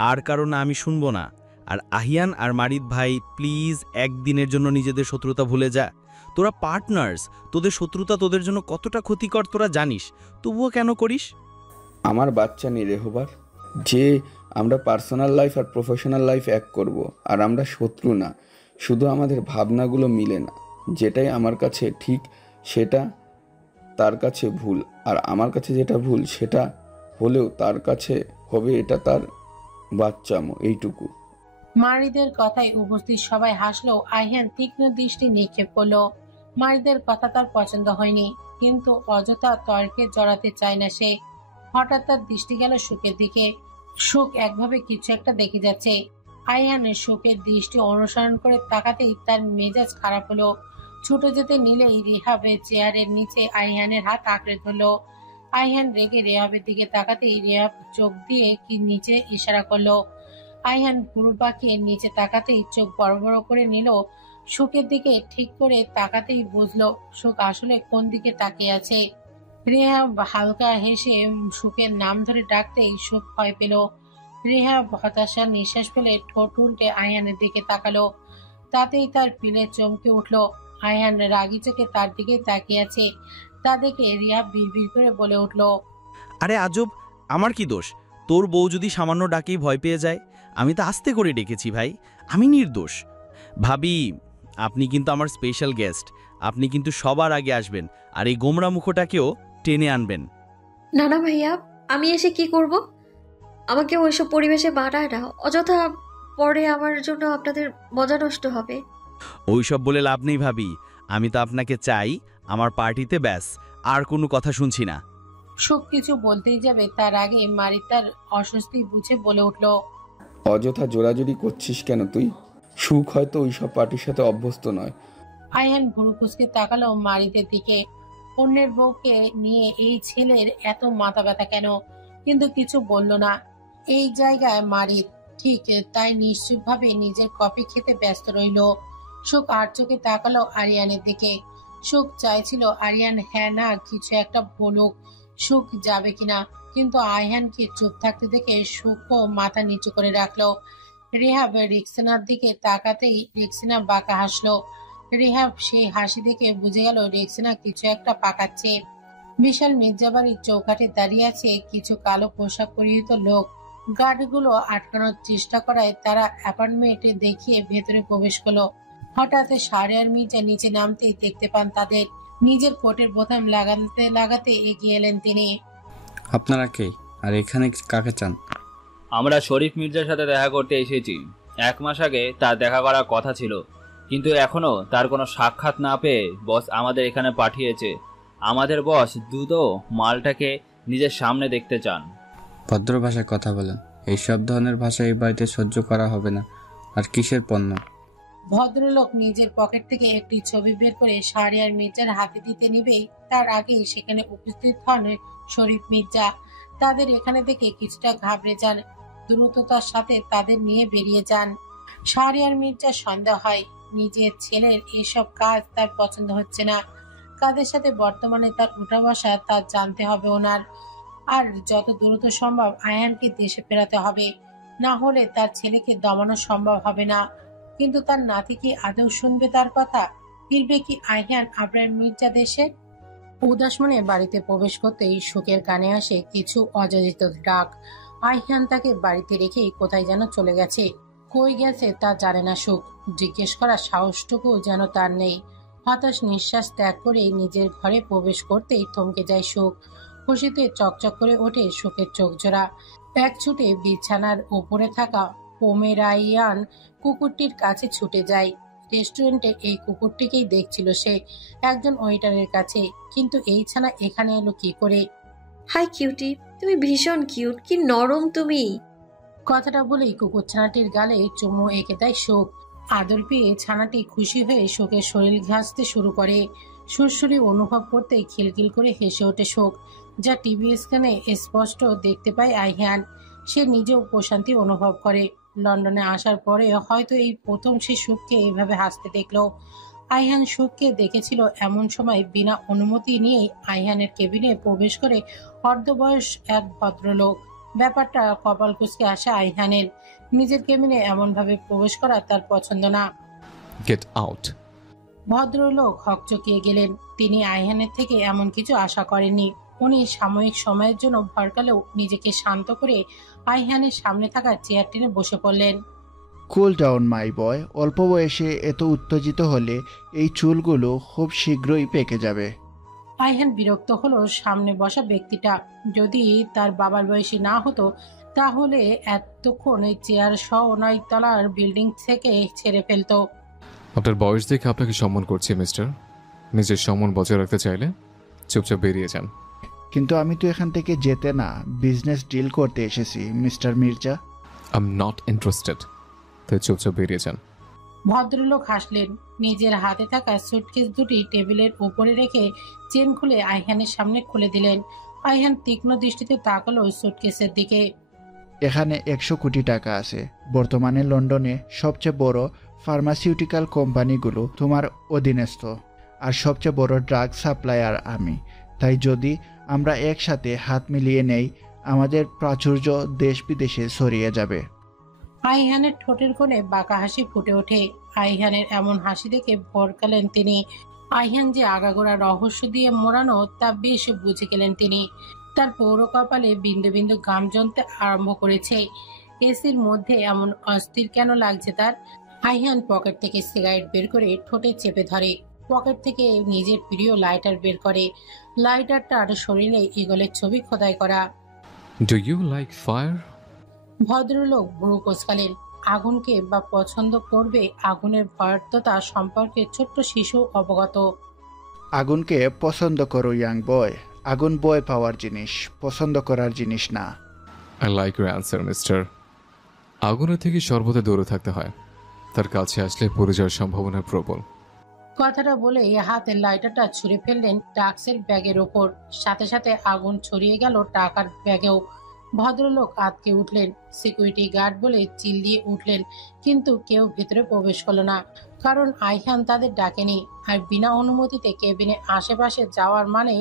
আর কারণ আমি শুনবো না। আর আহিয়ান আর মারিদ ভাই, প্লিজ একদিনের জন্য নিজেদের শত্রুতা ভুলে যা। তোরা পার্টনার্স, তোদের শত্রুতা তোদের জন্য কতটা ক্ষতিকর তোরা জানিস, তবুও কেন করিস? আমার বাচ্চা নেই রেহবার, যে আমরা পার্সোনাল লাইফ আর প্রফেশনাল লাইফ এক করব। আর আমরা শত্রু না, শুধু আমাদের ভাবনাগুলো মিলে না। যেটাই আমার কাছে ঠিক সেটা তার কাছে ভুল, আর আমার কাছে যেটা ভুল সেটা হলেও তার কাছে হবে এটা তার বাচ্চামো, এইটুকু। মারিদের কথায় উপস্থিত সবাই হাসলো। আইহান তীক্ষ্ণ দৃষ্টি নিক্ষেপ করলো। মারিদের কথা তার পছন্দ হয়নি, কিন্তু অযথা তর্কে জড়াতে চায় না সে। হঠাৎ তার দৃষ্টি গেল সুখের দিকে। সুখ একভাবে কিছু একটা দেখে যাচ্ছে। আইহানের সুখের দৃষ্টি অনুসরণ করে তাকাতেই তার মেজাজ খারাপ হলো। ছুটে যেতে নিলেই রেহাবের চেয়ারের নিচে আইহানের হাত আঁকড়ে ধরলো। আইহান রেগে রেহাবের দিকে তাকাতেই রেহাব চোখ দিয়ে কি নিচে ইশারা করলো। আইহান ভুরু বাঁকিয়ে নিচে তাকাতেই চোখ বড় বড় করে নিল। সুখের দিকে ঠিক করে তাকাতেই বুঝলো সুখ আসলে কোন দিকে তাকিয়ে আছে। রেহাব হালকা হেসে সুখের নাম ধরে ডাকতেই সুখ ভয় পেল। রেহাব হতাশার নিঃশ্বাস ফেলে ঠোঁট উল্টে আইহানের দিকে তাকালো। তাতেই তার পিলে চমকে উঠলো। আইহান রাগি চোখে তার দিকে তাকিয়ে আছে। তা দেখে রেহাব বিড়বিড় করে বলে উঠলো, আরে আজব, আমার কি দোষ? তোর বউ যদি সামান্য ডাকেই ভয় পেয়ে যায়? আমি তো আস্তে করে ডেকেছি ভাই, আমি নির্দোষ। ভাবি, আপনি কিন্তু আমার স্পেশাল গেস্ট, আপনি কিন্তু সবার আগে আসবেন, আর এই গোমরা মুখটাকেও টেনে আনবেন। না না ভাইয়া, আমি এসে কি করব? আমাকে ওইসব পরিবেশে বানায় না, অযথা পরে আমার জন্য আপনাদের মজা নষ্ট হবে। ওইসব বলে লাভ নেই ভাবি, আমি তো আপনাকে চাই আমার পার্টিতে, ব্যাস, আর কোনো কথা শুনছি না। সুখ কিছু বলতেই যাবে তার আগে মারিদ তার অস্বস্তি বুঝে বলে উঠলো, অযথা জোরাজুরি করছিস কেন তুই? সুখ হয়তো ওইসব পার্টির সাথে অভ্যস্ত নয়। আইহান ভুরু কুচকে তাকালো মারিদের দিকে। অন্যের বউকে নিয়ে এই ছেলের এত মাথা ব্যথা কেন? কিন্তু কিছু বলল না। এই জায়গায় মারিদ ঠিক তাই নিশ্চুপভাবে নিজের কফি খেতে ব্যস্ত রইল। সুখ আর চোখে তাকালো আরিয়ানের দিকে। সুখ চাইছিল আরিয়ান হ্যাঁ না কিছু একটা বলুক, সুখ যাবে কিনা, কিন্তু আইহানকে চুপ থাকতে দেখে সুখও মাথা নিচু করে রাখলো। রেহাব রিক্সানার দিকে তাকাতেই রিক্সানা বাঁকা হাসলো। রেহাব সেই হাসি দেখে বুঝে গেল রিক্সানা কিছু একটা পাকাচ্ছে। বিশাল মির্জাবাড়ির চৌকাঠে দাঁড়িয়ে আছে কিছু কালো পোশাক পরিহিত লোক। গার্ডগুলো আটকানোর চেষ্টা করায় তারা অ্যাপার্টমেন্টে দেখিয়ে ভেতরে প্রবেশ করলো। হঠাৎ শাহরিয়ার মির্জা নিচে নামতেই দেখতে পান তাদের। নিজের কোটের বোতাম লাগাতে লাগাতে এগিয়ে এলেন তিনি। আপনারা কে আর এখানে কাকে চান? আমরা শরীফ মির্জার সাথে দেখা করতে এসেছি। 1 মাস আগে তার দেখা করার কথা ছিল, কিন্তু এখনো তার কোনো সাক্ষাৎ না পেয়ে বস আমাদের এখানে পাঠিয়েছে। আমাদের বস দ্রুত মালটাকে নিজের সামনে দেখতে চান। ভদ্র ভাষায় কথা বলেন, এইসব ধরনের ভাষা এই বাড়িতে সহ্য করা হবে না। আর কিসের পণ্য? ভদ্রলোক নিজের পকেট থেকে একটি ছবি বের করে শাহরিয়ার মির্জার হাতে দিতে নিবেই তার আগেই সেখানে উপস্থিত হন শরীফ মির্জা। তাদের এখানে দেখে কিছুটা ঘাবড়ে যান, দ্রুততার সাথে তাদের নিয়ে বেরিয়ে যান। শাহরিয়ার মির্জার সন্দেহ হয় নিজের ছেলের এসব কাজ তার পছন্দ হচ্ছে না। কাদের সাথে বর্তমানে তার উঠা বসা তা জানতে হবে ওনার। আর যত দ্রুত সম্ভব আয়ানকে দেশে ফেরাতে হবে, না হলে তার ছেলেকে দমানো সম্ভব হবে না। কিন্তু তার নাতি কি আদৌ শুনবে তার কথা? ফিরবে কি আইহান আবরার মির্জা দেশে? উদাস মনে বাড়িতে প্রবেশ করতেই সুখের কানে আসে কিছু অযাচিত ডাক। আইহান তাকে বাড়িতে রেখেই কোথায় যেন চলে গেছে। কই গেছে তা জানে না সুখ, জিজ্ঞেস করার সাহসটুকু যেন তার নেই। হতাশ নিঃশ্বাস ত্যাগ করে নিজের ঘরে প্রবেশ করতেই থমকে যায় সুখ। খুশিতে চকচক করে ওঠে সুখের চোখ জোড়া। এক ছুটে বিছানার উপরে থাকা পোমেরাইয়ান কুকুরটির কাছে ছুটে যায়। রেস্টুরেন্টে এই কুকুরটিকেই দেখছিল সে একজন ওয়েটারের কাছে, কিন্তু এই ছানা এখানে এলো কি করে? হাই কিউটি, তুমি ভীষণ কিউট, কি নরম তুমি। কথাটা বলেই কুকুর ছানাটির গালে চুমু এঁকে দেয় সুখ। আদর পেয়ে ছানাটি খুশি হয়ে শোকের শরীর ঘাঁচতে শুরু করে। সুরসুরি অনুভব করতেই খিলখিল করে হেসে ওঠে শোক, যা টিভি স্ক্রিনে স্পষ্ট দেখতে পায় আইহান। সে নিজেও প্রশান্তি অনুভব করে। লন্ডনে আসার পরে হয়তো এই প্রথম সে সুখকে এইভাবে হাসতে দেখলো। আইহান সুখকে দেখেছিল এমন সময় বিনা অনুমতি নিয়েই আইহানের কেবিনে প্রবেশ করে অর্ধবয়স এক ভদ্রলোক। ব্যাপারটা কপাল কুঁচকে আসে আইহানের। নিজের কেবিনে এমন ভাবে প্রবেশ করা তার পছন্দ না। Get out. ভদ্রলোক হকচকিয়ে গেলেন। তিনি আইহানের থেকে এমন কিছু আশা করেননি। উনি সাময়িক সময়ের জন্য ভরকালেও নিজেকে শান্ত করে আইহানের সামনে থাকা চেয়ার টেনে বসে পড়লেন। কুল ডাউন মাই বয়, অল্প বয়সে এত উত্তেজিত হলে এই চুলগুলো খুব শীঘ্রই পেকে যাবে। আইহান বিরক্ত হলো সামনে বসা ব্যক্তিটা। যদি তার বাবার বয়সী না হতো তাহলে এতক্ষণ এই চেয়ার সহ 9 তলার বিল্ডিং থেকে ছেড়ে ফেলতো। আপনার বয়স দেখে আপনাকে সম্মান করছি মিস্টার। নিজের সম্মান বজায় রাখতে চাইলে চুপচাপ বেরিয়ে যান। কিন্তু আমি তো এখান থেকে যেতে না, বিজনেস ডিল করতে এসেছি mister Mirza. I am not interested, তাই চুপচাপ বেরিয়ে যান। ভদ্রলোক হাসলেন। নিজের হাতে থাকা সুটকেস দুটি টেবিলের উপরে রেখে চেন খুলে আইহানের সামনে খুলে দিলেন। আইহান তীক্ষ্ণ দৃষ্টিতে তাকালো সুটকেসের দিকে। এখানে 100 কোটি টাকা আছে। বর্তমানে লন্ডনে সবচেয়ে বড় ফার্মাসিউটিক্যাল কোম্পানিগুলো তোমার অধীনস্থ, আর সবচেয়ে বড় ড্রাগ সাপ্লায়ার আমি। তাই যদি আমরা একসাথে হাত মিলিয়ে নেই, আমাদের প্রাচুর্য দেশ বিদেশে ছড়িয়ে যাবে। আইহানের ঠোঁটের কোণে বাঁকা হাসি ফুটে ওঠে। আইহানের এমন হাসি দেখে ভরকালেন তিনি। আইহান যে আগাগোড়া রহস্য দিয়ে মোড়ানো তা বেশ বুঝে গেলেন তিনি। তার পৌর কপালে বিন্দু বিন্দু ঘাম জমতে আরম্ভ করেছে। এসির মধ্যে এমন অস্থির কেন লাগছে তার? আইহান পকেট থেকে সিগারেট বের করে ঠোঁটে চেপে ধরে। পকেট থেকে নিজের প্রিয় লাইটার বের করে। লাইটারটার শরীরে ঈগলের ছবি খোদাই করা। Do you like fire? ভদ্রলোক ভ্রু কোঁচকালেন। আগুনকে বা পছন্দ করবে? আগুনের ভয়ার্থতা সম্পর্কে ছোট্ট শিশু অবগত। আগুনকে পছন্দ করো ইয়াং বয়। আগুন ভয় পাওয়ার জিনিস, পছন্দ করার জিনিস না। I like your answer mister. আগুনের থেকে সর্বদা দূরে থাকতে হয়, তার কাছে আসলে পড়ে যাওয়ার সম্ভাবনা প্রবল। কথাটা বলে হাতের লাইটারটা ছুঁড়ে ফেললেন টাক্সের ব্যাগের ওপর। সাথে সাথে আগুন ছড়িয়ে গেল টাকার ব্যাগেও। ভদ্রলোক আটকে উঠলেন। সিকিউরিটি গার্ড বলে চিল্লিয়ে উঠলেন, কিন্তু কেউ ভেতরে প্রবেশ করল না। কারণ আইহান তাদের ডাকেনি। আর বিনা অনুমতিতে কেবিনে আশেপাশে যাওয়ার মানে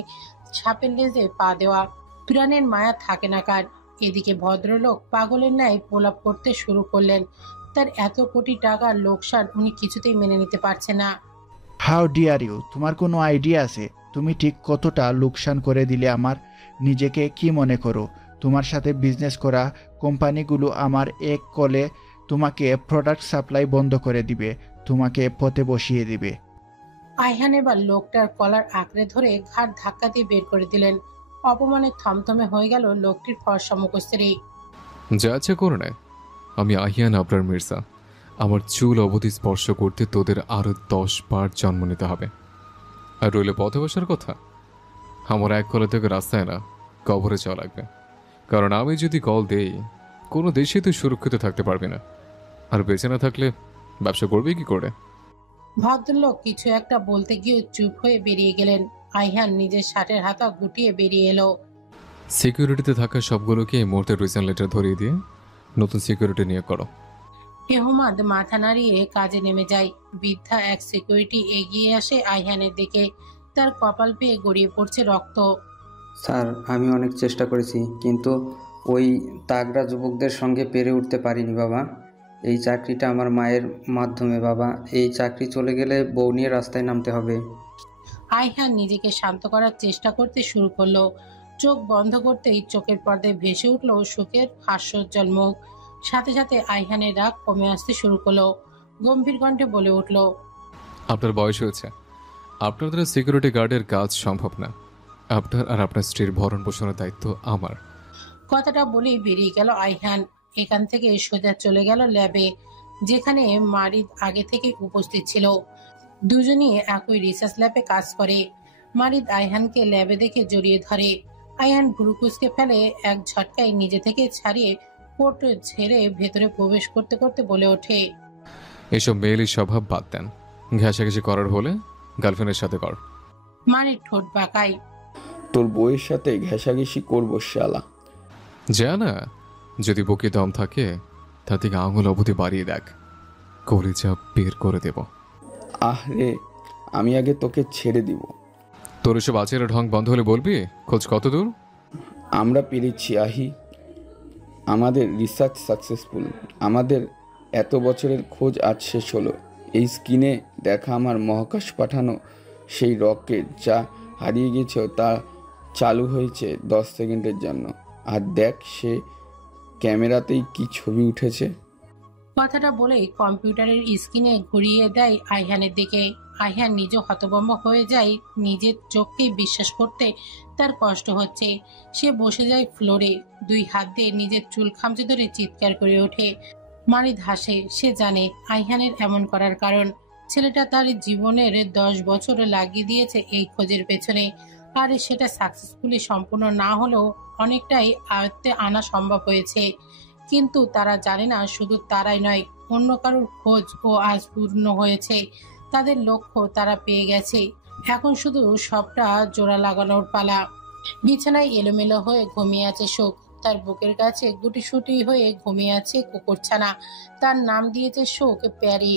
সাপের লেজে পা দেওয়া। প্রাণের মায়া থাকে না কার। এদিকে ভদ্রলোক পাগলের ন্যায় প্রলাপ করতে শুরু করলেন। তার এত কোটি টাকার লোকসান উনি কিছুতেই মেনে নিতে পারছে না। হাউ ডিয়ার ইউ, তোমার কোনো আইডিয়া আছে তুমি ঠিক কতটা লোকসান করে দিলে আমার? নিজেকে কি মনে করো? তোমার সাথে বিজনেস করা কোম্পানিগুলো আমার এক কলে তোমাকে প্রোডাক্ট সাপ্লাই বন্ধ করে দিবে, তোমাকে পথে বসিয়ে দিবে। আইহান এবার লোকটার কলার আঁকড়ে ধরে ঘাড় ধাক্কা দিয়ে বের করে দিলেন। অপমানে থমথমে হয়ে গেল লোকটির ফর্সা মুখশ্রী। যা আছে করে নেয়। আমি আহিয়ান আবরার মির্জা। আমার চুল অবধি স্পর্শ করতে তোদের আরো 10 বার জন্ম নিতে হবে। আর রইলে পথে বসার কথা, আমার এক কলে থেকে রাস্তায় না কবরে যাওয়া লাগবে। কারণ আমি যদি কল দেই, কোনো দেশে তুই সুরক্ষিত থাকতে পারবি না। আর বেঁচে না থাকলে ব্যবসা করবি কি করে? ভদ্রলোক কিছু একটা বলতে গিয়ে চুপ হয়ে বেরিয়ে গেলেন। আইহান নিজের শার্টের হাতা গুটিয়ে বেরিয়ে এলো। সিকিউরিটিতে থাকা সবগুলোকে এই মুহূর্তে রিজন লেটার ধরিয়ে দিয়ে নতুন সিকিউরিটি নিয়ে করো। এহমাদ মাথা নাড়িয়ে কাজে নেমে যায়। বৃদ্ধা এক সিকিউরিটি এগিয়ে আসে আইহানের দিকে। তার কপাল পেয়ে গড়িয়ে পড়ছে রক্ত। স্যার, আমি অনেক চেষ্টা করেছি, কিন্তু ওই তাগড়া যুবকদের সঙ্গে পেরে উঠতে পারিনি বাবা। এই চাকরিটা আমার মায়ের মাধ্যমে বাবা। এই চাকরি চলে গেলে বউ নিয়ে রাস্তায় নামতে হবে। আইহান নিজেকে শান্ত করার চেষ্টা করতে শুরু করলো। চোখ বন্ধ করতেই চোখের পর্দায় ভেসে উঠল সুখের হাস্যোজ্জ্বল মুখ। সাথে সাথে আইহানের রাগ কমে আসতে শুরু করলো। গম্ভীর কণ্ঠে বলে উঠল, আপনার বয়স হয়েছে, আপনার দ্বারা সিকিউরিটি গার্ডের কাজ সম্ভব না। আপনার আর আপনার স্ত্রীর ভরণ পোষণের দায়িত্ব আমার। কথাটা বলেই বেরিয়ে গেল আইহান। এখান থেকে সোজা চলে গেল ল্যাবে, যেখানে মারিদ আগে থেকে উপস্থিত ছিল। দুজনই একই রিসার্চ ল্যাবে কাজ করে। মারিদ আইহানকে ল্যাবে দেখে জড়িয়ে ধরে। আইহান ভুরুকুচকে ফেলে এক ঝটকায় নিজে থেকে ছাড়িয়ে কোট ঝেড়ে ভেতরে প্রবেশ করতে করতে বলে ওঠে, এসব মেয়েলি স্বভাব বাদ দেন। ঘেঁষাঘেঁষি করার হলে গার্লফ্রেন্ডের সাথে কর। মারিদ ঠোঁট বাঁকায়, তোর বউয়ের সাথে ঘেঁষাঘেঁষি করবো শালা। যা না, যদি বুকে দম থাকে তার থেকে আঙুল অবধি বাড়িয়ে দেখ, কলিজা বের করে দেব। আহ রে, আমি আগে তোকে ছেড়ে দিব। তোর এসব আচেরা ঢং বন্ধ হলে বলবি খোঁজ কত দূর। আমরা পেরেছি আহি, আমাদের রিসার্চ সাকসেসফুল। আমাদের এত বছরের খোঁজ আজ শেষ হলো। এই স্ক্রিনে দেখা আমার মহাকাশ পাঠানো সেই রকেট যা হারিয়ে গেছে তা চালু হয়েছে 10 সেকেন্ডের জন্য। আর দেখ সে ক্যামেরাতেই কি ছবি উঠেছে। কথাটা বলেই কম্পিউটারের স্ক্রিনে ঘুরিয়ে দেয় আইহানের দিকে। আইহান নিজে হতভম্ব হয়ে যায়। নিজের চোখকেই বিশ্বাস করতে তার কষ্ট হচ্ছে। সে বসে যায় ফ্লোরে, 2 হাত দিয়ে নিজের চুল খামচে ধরে চিৎকার করে ওঠে। মারিদ হাসে। সে জানে আইহানের এমন করার কারণ। ছেলেটা তার জীবনের 10 বছর লাগিয়ে দিয়েছে এই খোঁজের পেছনে। আর সেটা সাকসেসফুলি সম্পূর্ণ না হলেও অনেকটাই আয়ত্তে আনা সম্ভব হয়েছে। কিন্তু তারা জানে না শুধু তারাই নয়, অন্য কারোর খোঁজ ও আজ পূর্ণ হয়েছে। তাদের লক্ষ্য তারা পেয়ে গেছে। এখন শুধু সবটা জোড়া লাগানোর পালা। বিছানায় এলোমেলো হয়ে ঘুমিয়ে আছে সুখ। তার বুকের কাছে গুটিসুটি হয়ে ঘুমিয়ে আছে কুকুরছানা। তার নাম দিয়েছে সুখ প্যারি।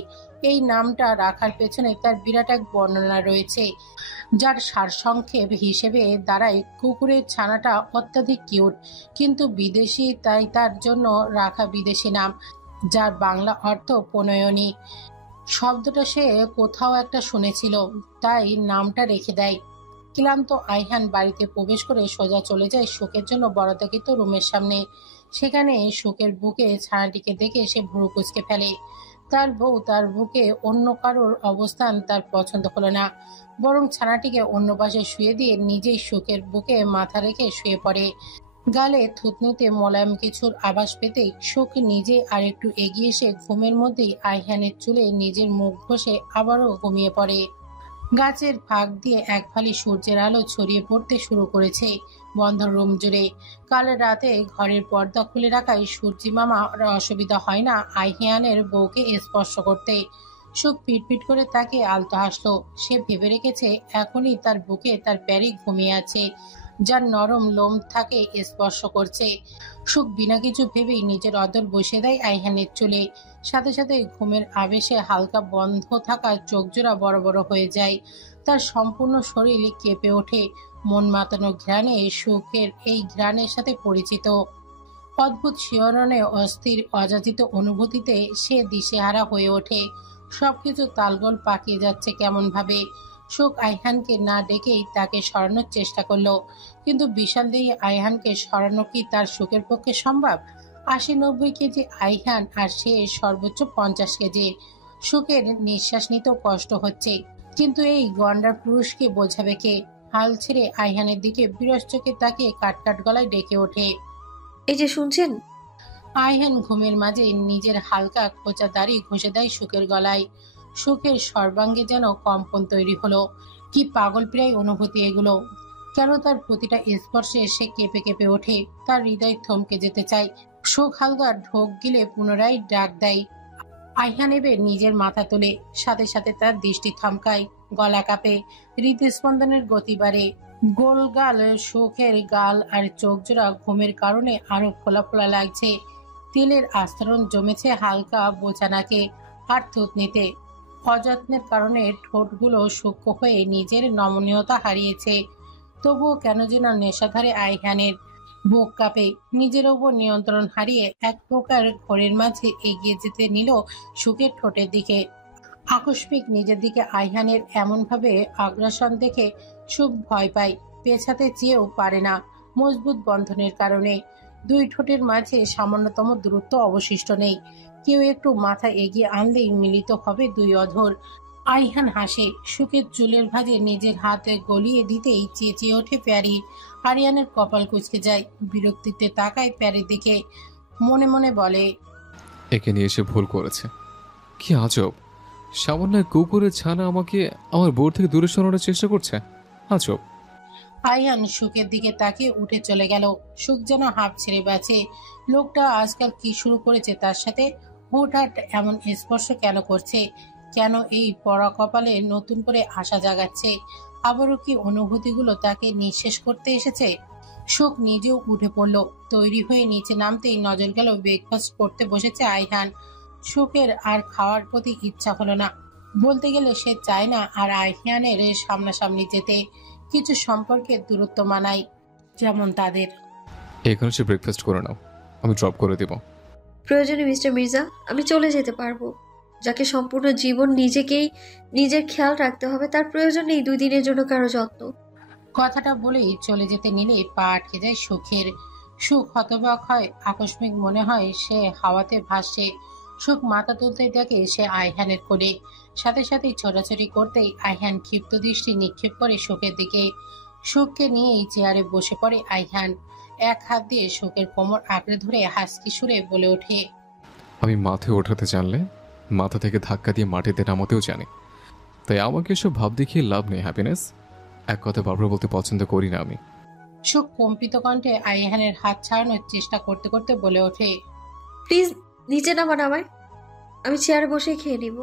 এই নামটা রাখার পেছনে তার বিরাট এক বর্ণনা রয়েছে, যার সারসংক্ষেপ হিসেবে দাঁড়ায় কুকুরের ছানাটা অত্যাধিক কিউট, কিন্তু বিদেশি, তাই তার জন্য রাখা বিদেশি নাম, যার বাংলা অর্থ প্রণয়নী। শব্দটা সে কোথাও একটা শুনেছিল, তাই নামটা রেখে দেয়। ক্লান্ত আইহান বাড়িতে প্রবেশ করে সোজা চলে যায় সুখের জন্য বরাদ্দকৃত রুমের সামনে। সেখানে সুখের বুকে ছানাটিকে দেখে সে ভুরু কুঁচকে ফেলে। তার বউ তার বুকে অন্য কারোর অবস্থান তার পছন্দ হলো না, বরং ছানাটিকে অন্য পাশে শুয়ে দিয়ে নিজেই সুখের বুকে মাথা রেখে শুয়ে পড়ে। গালে থুতনিতে মোলায়েম কিছুর আভাস পেতেই সুখ নিজে আর একটু এগিয়ে এসে ঘুমের মধ্যেই আইহানের চুলে নিজের মুখ ঘষে আবারও ঘুমিয়ে পড়ে। গাছের ফাঁক দিয়ে এক ফালি সূর্যের আলো ছড়িয়ে পড়তে শুরু করেছে বন্ধ রুম জুড়ে। কাল রাতে ঘরের পর্দা খুলে রাখায় সূর্যি মামা অসুবিধা হয় না আইহানের বউকে স্পর্শ করতে। সুখ পিটপিট করে তাকে আলতো হাসলো। সে ভেবে রেখেছে এখনই তার বুকে তার প্যারি ঘুমিয়ে আছে। যার নরম লোম থাকে স্পর্শ করছে। সুখ বিনা কিছু ভেবেই নিজের অদর বসিয়ে দেয় আইহানের চুলে। সাথে সাথে ঘুমের আবেশে হালকা বন্ধ থাকা চোখজোড়া বড় বড় হয়ে যায়। তার সম্পূর্ণ শরীর কেঁপে ওঠে। মন মাতানো ঘ্রাণে সুখের এই ঘ্রাণের সাথে পরিচিত অদ্ভুত শিহরণে অস্থির অযাচিত অনুভূতিতে সে দিশেহারা হয়ে ওঠে। সবকিছু তালগোল পাকিয়ে যাচ্ছে কেমন ভাবে। সুখ আইহানকে না ডেকেই তাকে সরানোর চেষ্টা করলো, কিন্তু বিশাল দিয়ে আইহানকে সরানো কি তার সুখের পক্ষে সম্ভব? 80-90 কেজি আইহান আর সে সর্বোচ্চ 50 কেজি। সুখের নিঃশ্বাস নিতেও কষ্ট হচ্ছে, কিন্তু এই গন্ডার পুরুষকে বোঝাবে কে? হাল ছেড়ে আইহানের দিকে বিরস চোখে তাকিয়ে কাটকাট গলায় ডেকে ওঠে, এই যে শুনছেন? আইহান ঘুমের মাঝে নিজের হালকা খোঁচা দাড়ি ঘষে দেয় সুখের গলায়। সুখের সর্বাঙ্গে যেন কম্পন তৈরি হলো। কি পাগল প্রায় অনুভূতি এগুলো! কেন তার প্রতিটা স্পর্শে সে কেঁপে কেঁপে ওঠে। তার হৃদয় থমকে যেতে চায়। সুখ হালকা ঢোক গিলে পুনরায় ডাক দেয়। আইহান এবার নিজের মাথা তোলে, সাথে সাথে তার দৃষ্টি থমকায়, গলা কাঁপে, হৃদস্পন্দনের গতি বাড়ে। গোলগাল সুখের গাল আর চোখ জোড়া ঘুমের কারণে আরো ফোলা ফোলা লাগছে। তিলের আস্তরণ জমেছে হালকা বোচানাকে আর থুতনিতে। অযত্নের কারণে ঠোঁটগুলো সূক্ষ্ম হয়ে নিজের নমনীয়তা হারিয়েছে। তবুও কেন যেন নেশাধারে আইহানের বুক কাঁপে। নিজের ওপর নিয়ন্ত্রণ হারিয়ে এক প্রকার ঘোরের মাঝে এগিয়ে যেতে নিল সুখের ঠোঁটের দিকে। আকস্মিক নিজের দিকে আইহানের এমনভাবে আগ্রাসন দেখে সুখ ভয় পায়। পেছাতে চেয়েও পারে না, মজবুত বন্ধনের কারণে। দুই ঠোঁটের মাঝে সামান্যতম দূরত্ব অবশিষ্ট নেই। কেউ একটু মাথা এগিয়ে আনলেই মিলিত হবে দুই অধর। আইহান হাসে। সুখের চুলের ভাঁজে নিজের হাতে গলিয়ে দিতেই চেঁচিয়ে ওঠে প্যারি। আরিয়ানের কপাল কুঁচকে যায়। বিরক্তিতে তাকায় প্যারির দিকে, মনে মনে বলে, একে নিয়ে এসে ভুল করেছে। কি আজব, সামান্য কুকুরের ছানা আমাকে আমার বোর থেকে দূরে সরানোর চেষ্টা করছে। আজব। আইহান সুখের দিকে তাকিয়ে উঠে চলে গেল। সুখ যেন হাঁপ ছেড়ে বাঁচে। লোকটা আজকাল কি শুরু করেছে তার সাথে? হুটহাট এমন স্পর্শ কেন করছে? কেন এই পড়া কপালে নতুন করে আশা জাগাচ্ছে? আবারও কি অনুভূতিগুলো তাকে নিঃশেষ করতে এসেছে? সুখ নিজেও উঠে পড়ল। তৈরি হয়ে নিচে নামতেই নজর গেল ব্রেকফাস্ট করতে বসেছে আইহান। সুখের আর খাওয়ার প্রতি ইচ্ছা হলো না। বলতে গেলে সে চায় না আর আইহানের সামনাসামনি যেতে। কিছু সম্পর্কে দূরত্ব মানায়, যেমন তাদের। এখানে সে ব্রেকফাস্ট করে নাও, আমি ড্রপ করে দেব। প্রয়োজনে মিস্টার মির্জা, আমি চলে যেতে পারবো। যাকে সম্পূর্ণ জীবন নিজেকেই নিজের খেয়াল রাখতে হবে, তার প্রয়োজন নেই 2 দিনের জন্য কারো যত্ন। কথাটা বলেই চলে যেতে নিলে পা আটকে যায় সুখের। সুখ হতবাক হয়। আকস্মিক মনে হয় সে হাওয়াতে ভাসছে। সুখ মাথা তুলতে দেখে সে আইহানের কোলে। সাথে সাথেই ছোটাছুটি করতেই আইহান ক্ষিপ্ত দৃষ্টি নিক্ষেপ করে সুখের দিকে। সুখকে নিয়েই চেয়ারে বসে পড়ে আইহান। এক হাত দিয়ে সুখের কোমর আঁকড়ে ধরে হাসকি সুরে বলে ওঠে, আমি মাথায় ওঠাতে জানলে মাথা থেকে ধাক্কা দিয়ে মাটিতে নামাতেও জানি। তাই আমাকে এসব ভাব দেখিয়ে লাভ নেই হ্যাপিনেস। এক কথা বারবার বলতে পছন্দ করি না আমি। সুখ কম্পিত কণ্ঠে আইহানের হাত ছাড়ানোর চেষ্টা করতে করতে বলে ওঠে, প্লিজ নিচে নামান আমায়, আমি চেয়ারে বসে খেয়ে নিব।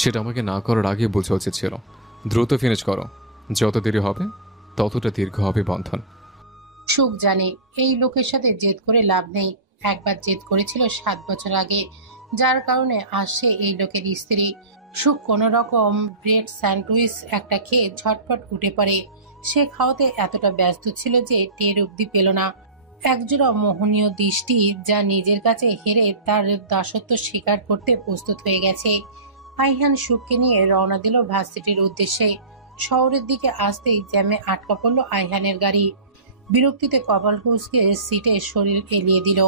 সেটা আমাকে না করার আগে বোঝা উচিত ছিল। দ্রুত ফিনিশ করো, যত দেরি হবে ততটা দীর্ঘ হবে বন্ধন। সুখ জানে এই লোকের সাথে জেদ করে লাভ নেই। একবার জেদ করেছিল 7 বছর আগে, যার কারণে আজ সে এই লোকের স্ত্রী। সুখ কোনো রকম ব্রেড স্যান্ডউইচ একটা খেয়ে ঝটপট উঠে পড়ে। সে খাওয়াতে এতটা ব্যস্ত ছিল যে টের অব্দি পেল না। একজোড়া মোহনীয় দৃষ্টি যা নিজের কাছে হেরে তার দাসত্ব স্বীকার করতে প্রস্তুত হয়ে গেছে। আইহান সুখকে নিয়ে রওনা দিল ভার্সিটির উদ্দেশ্যে। শহরের দিকে আসতেই জ্যামে আটকা পড়ল আইহানের গাড়ি। বিরক্তিতে কপাল কুঁচকে সিটে শরীর এলিয়ে দিল।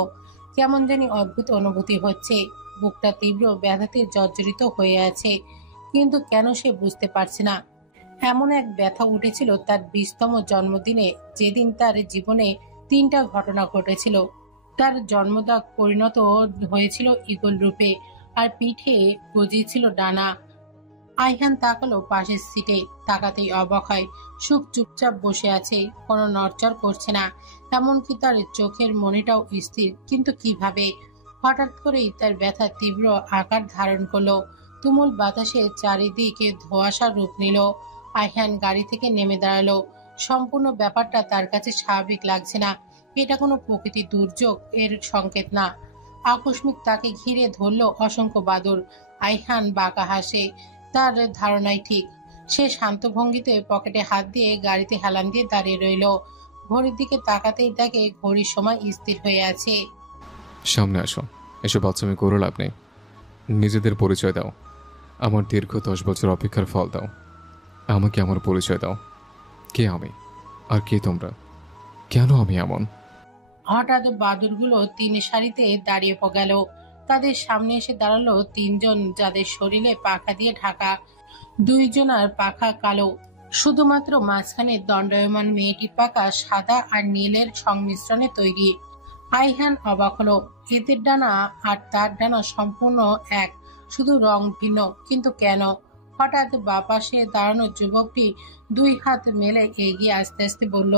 কেমন জানি অদ্ভুত অনুভূতি হচ্ছে। বুকটা তীব্র ব্যথাতে জর্জরিত হয়ে আছে, কিন্তু কেন সে বুঝতে পারছে না। এমন এক ব্যথা উঠেছিল তার 20তম জন্মদিনে, যেদিন তার জীবনে 3টা ঘটনা ঘটেছিল। তার জন্মদাগ পরিণত হয়েছিল ঈগল রূপে, আর পিঠে গজিয়েছিল ডানা। আইহান তাকালো পাশের সিটে। তাকাতেই অবাক হয়। সুখ চুপচাপ বসে আছে, কোনো নড়চড় করছে না। এমনকি তার চোখের মনিটাও স্থির। কিন্তু কিভাবে? হঠাৎ করেই তার ব্যথা তীব্র আকার ধারণ করলো। তুমুল বাতাসে চারিদিকে ধোঁয়াশা রূপ নিল। আইহান গাড়ি থেকে নেমে দাঁড়ালো। সম্পূর্ণ ব্যাপারটা তার কাছে স্বাভাবিক লাগছে না। এটা কোনো প্রকৃতির দুর্যোগ এর সংকেত না। আকস্মিক তাকে ঘিরে ধরল অসংখ্য বাদর। আইহান বাঁকা হাসে। তার ধারণাই ঠিক। সে শান্ত ভঙ্গিতে পকেটে হাত দিয়ে গাড়িতে হেলান দিয়ে দাঁড়িয়ে রইল। ঘড়ির দিকে তাকাতেই দেখে ঘড়ির সময় স্থির হয়ে আছে। সামনে আসো, এসব বাচ্চামি করে লাভ নেই। নিজেদের পরিচয় দাও। আমার দীর্ঘ 10 বছর অপেক্ষার ফল দাও। আমাকে আমার পরিচয় দাও। কে আমি আর কে তোমরা? কেন আমি এমন? হঠাৎ বাদুরগুলো 3 সারিতে দাঁড়িয়ে গেল। তাদের সামনে এসে দাঁড়ালো 3 জন, যাদের শরীরে পাখা দিয়ে ঢাকা। 2 জনার পাখা কালো। শুধুমাত্র মাঝখানে দণ্ডায়মান মেয়েটির পাখা সাদা আর নীলের সংমিশ্রণে তৈরি। আইহান অবাক হলো। এদের ডানা আর তার ডানা সম্পূর্ণ এক, শুধু রং ভিন্ন। কিন্তু কেন? হঠাৎ বাপাশে দাঁড়ানো যুবকটি 2 হাত মেলে এগিয়ে আস্তে আস্তে বলল,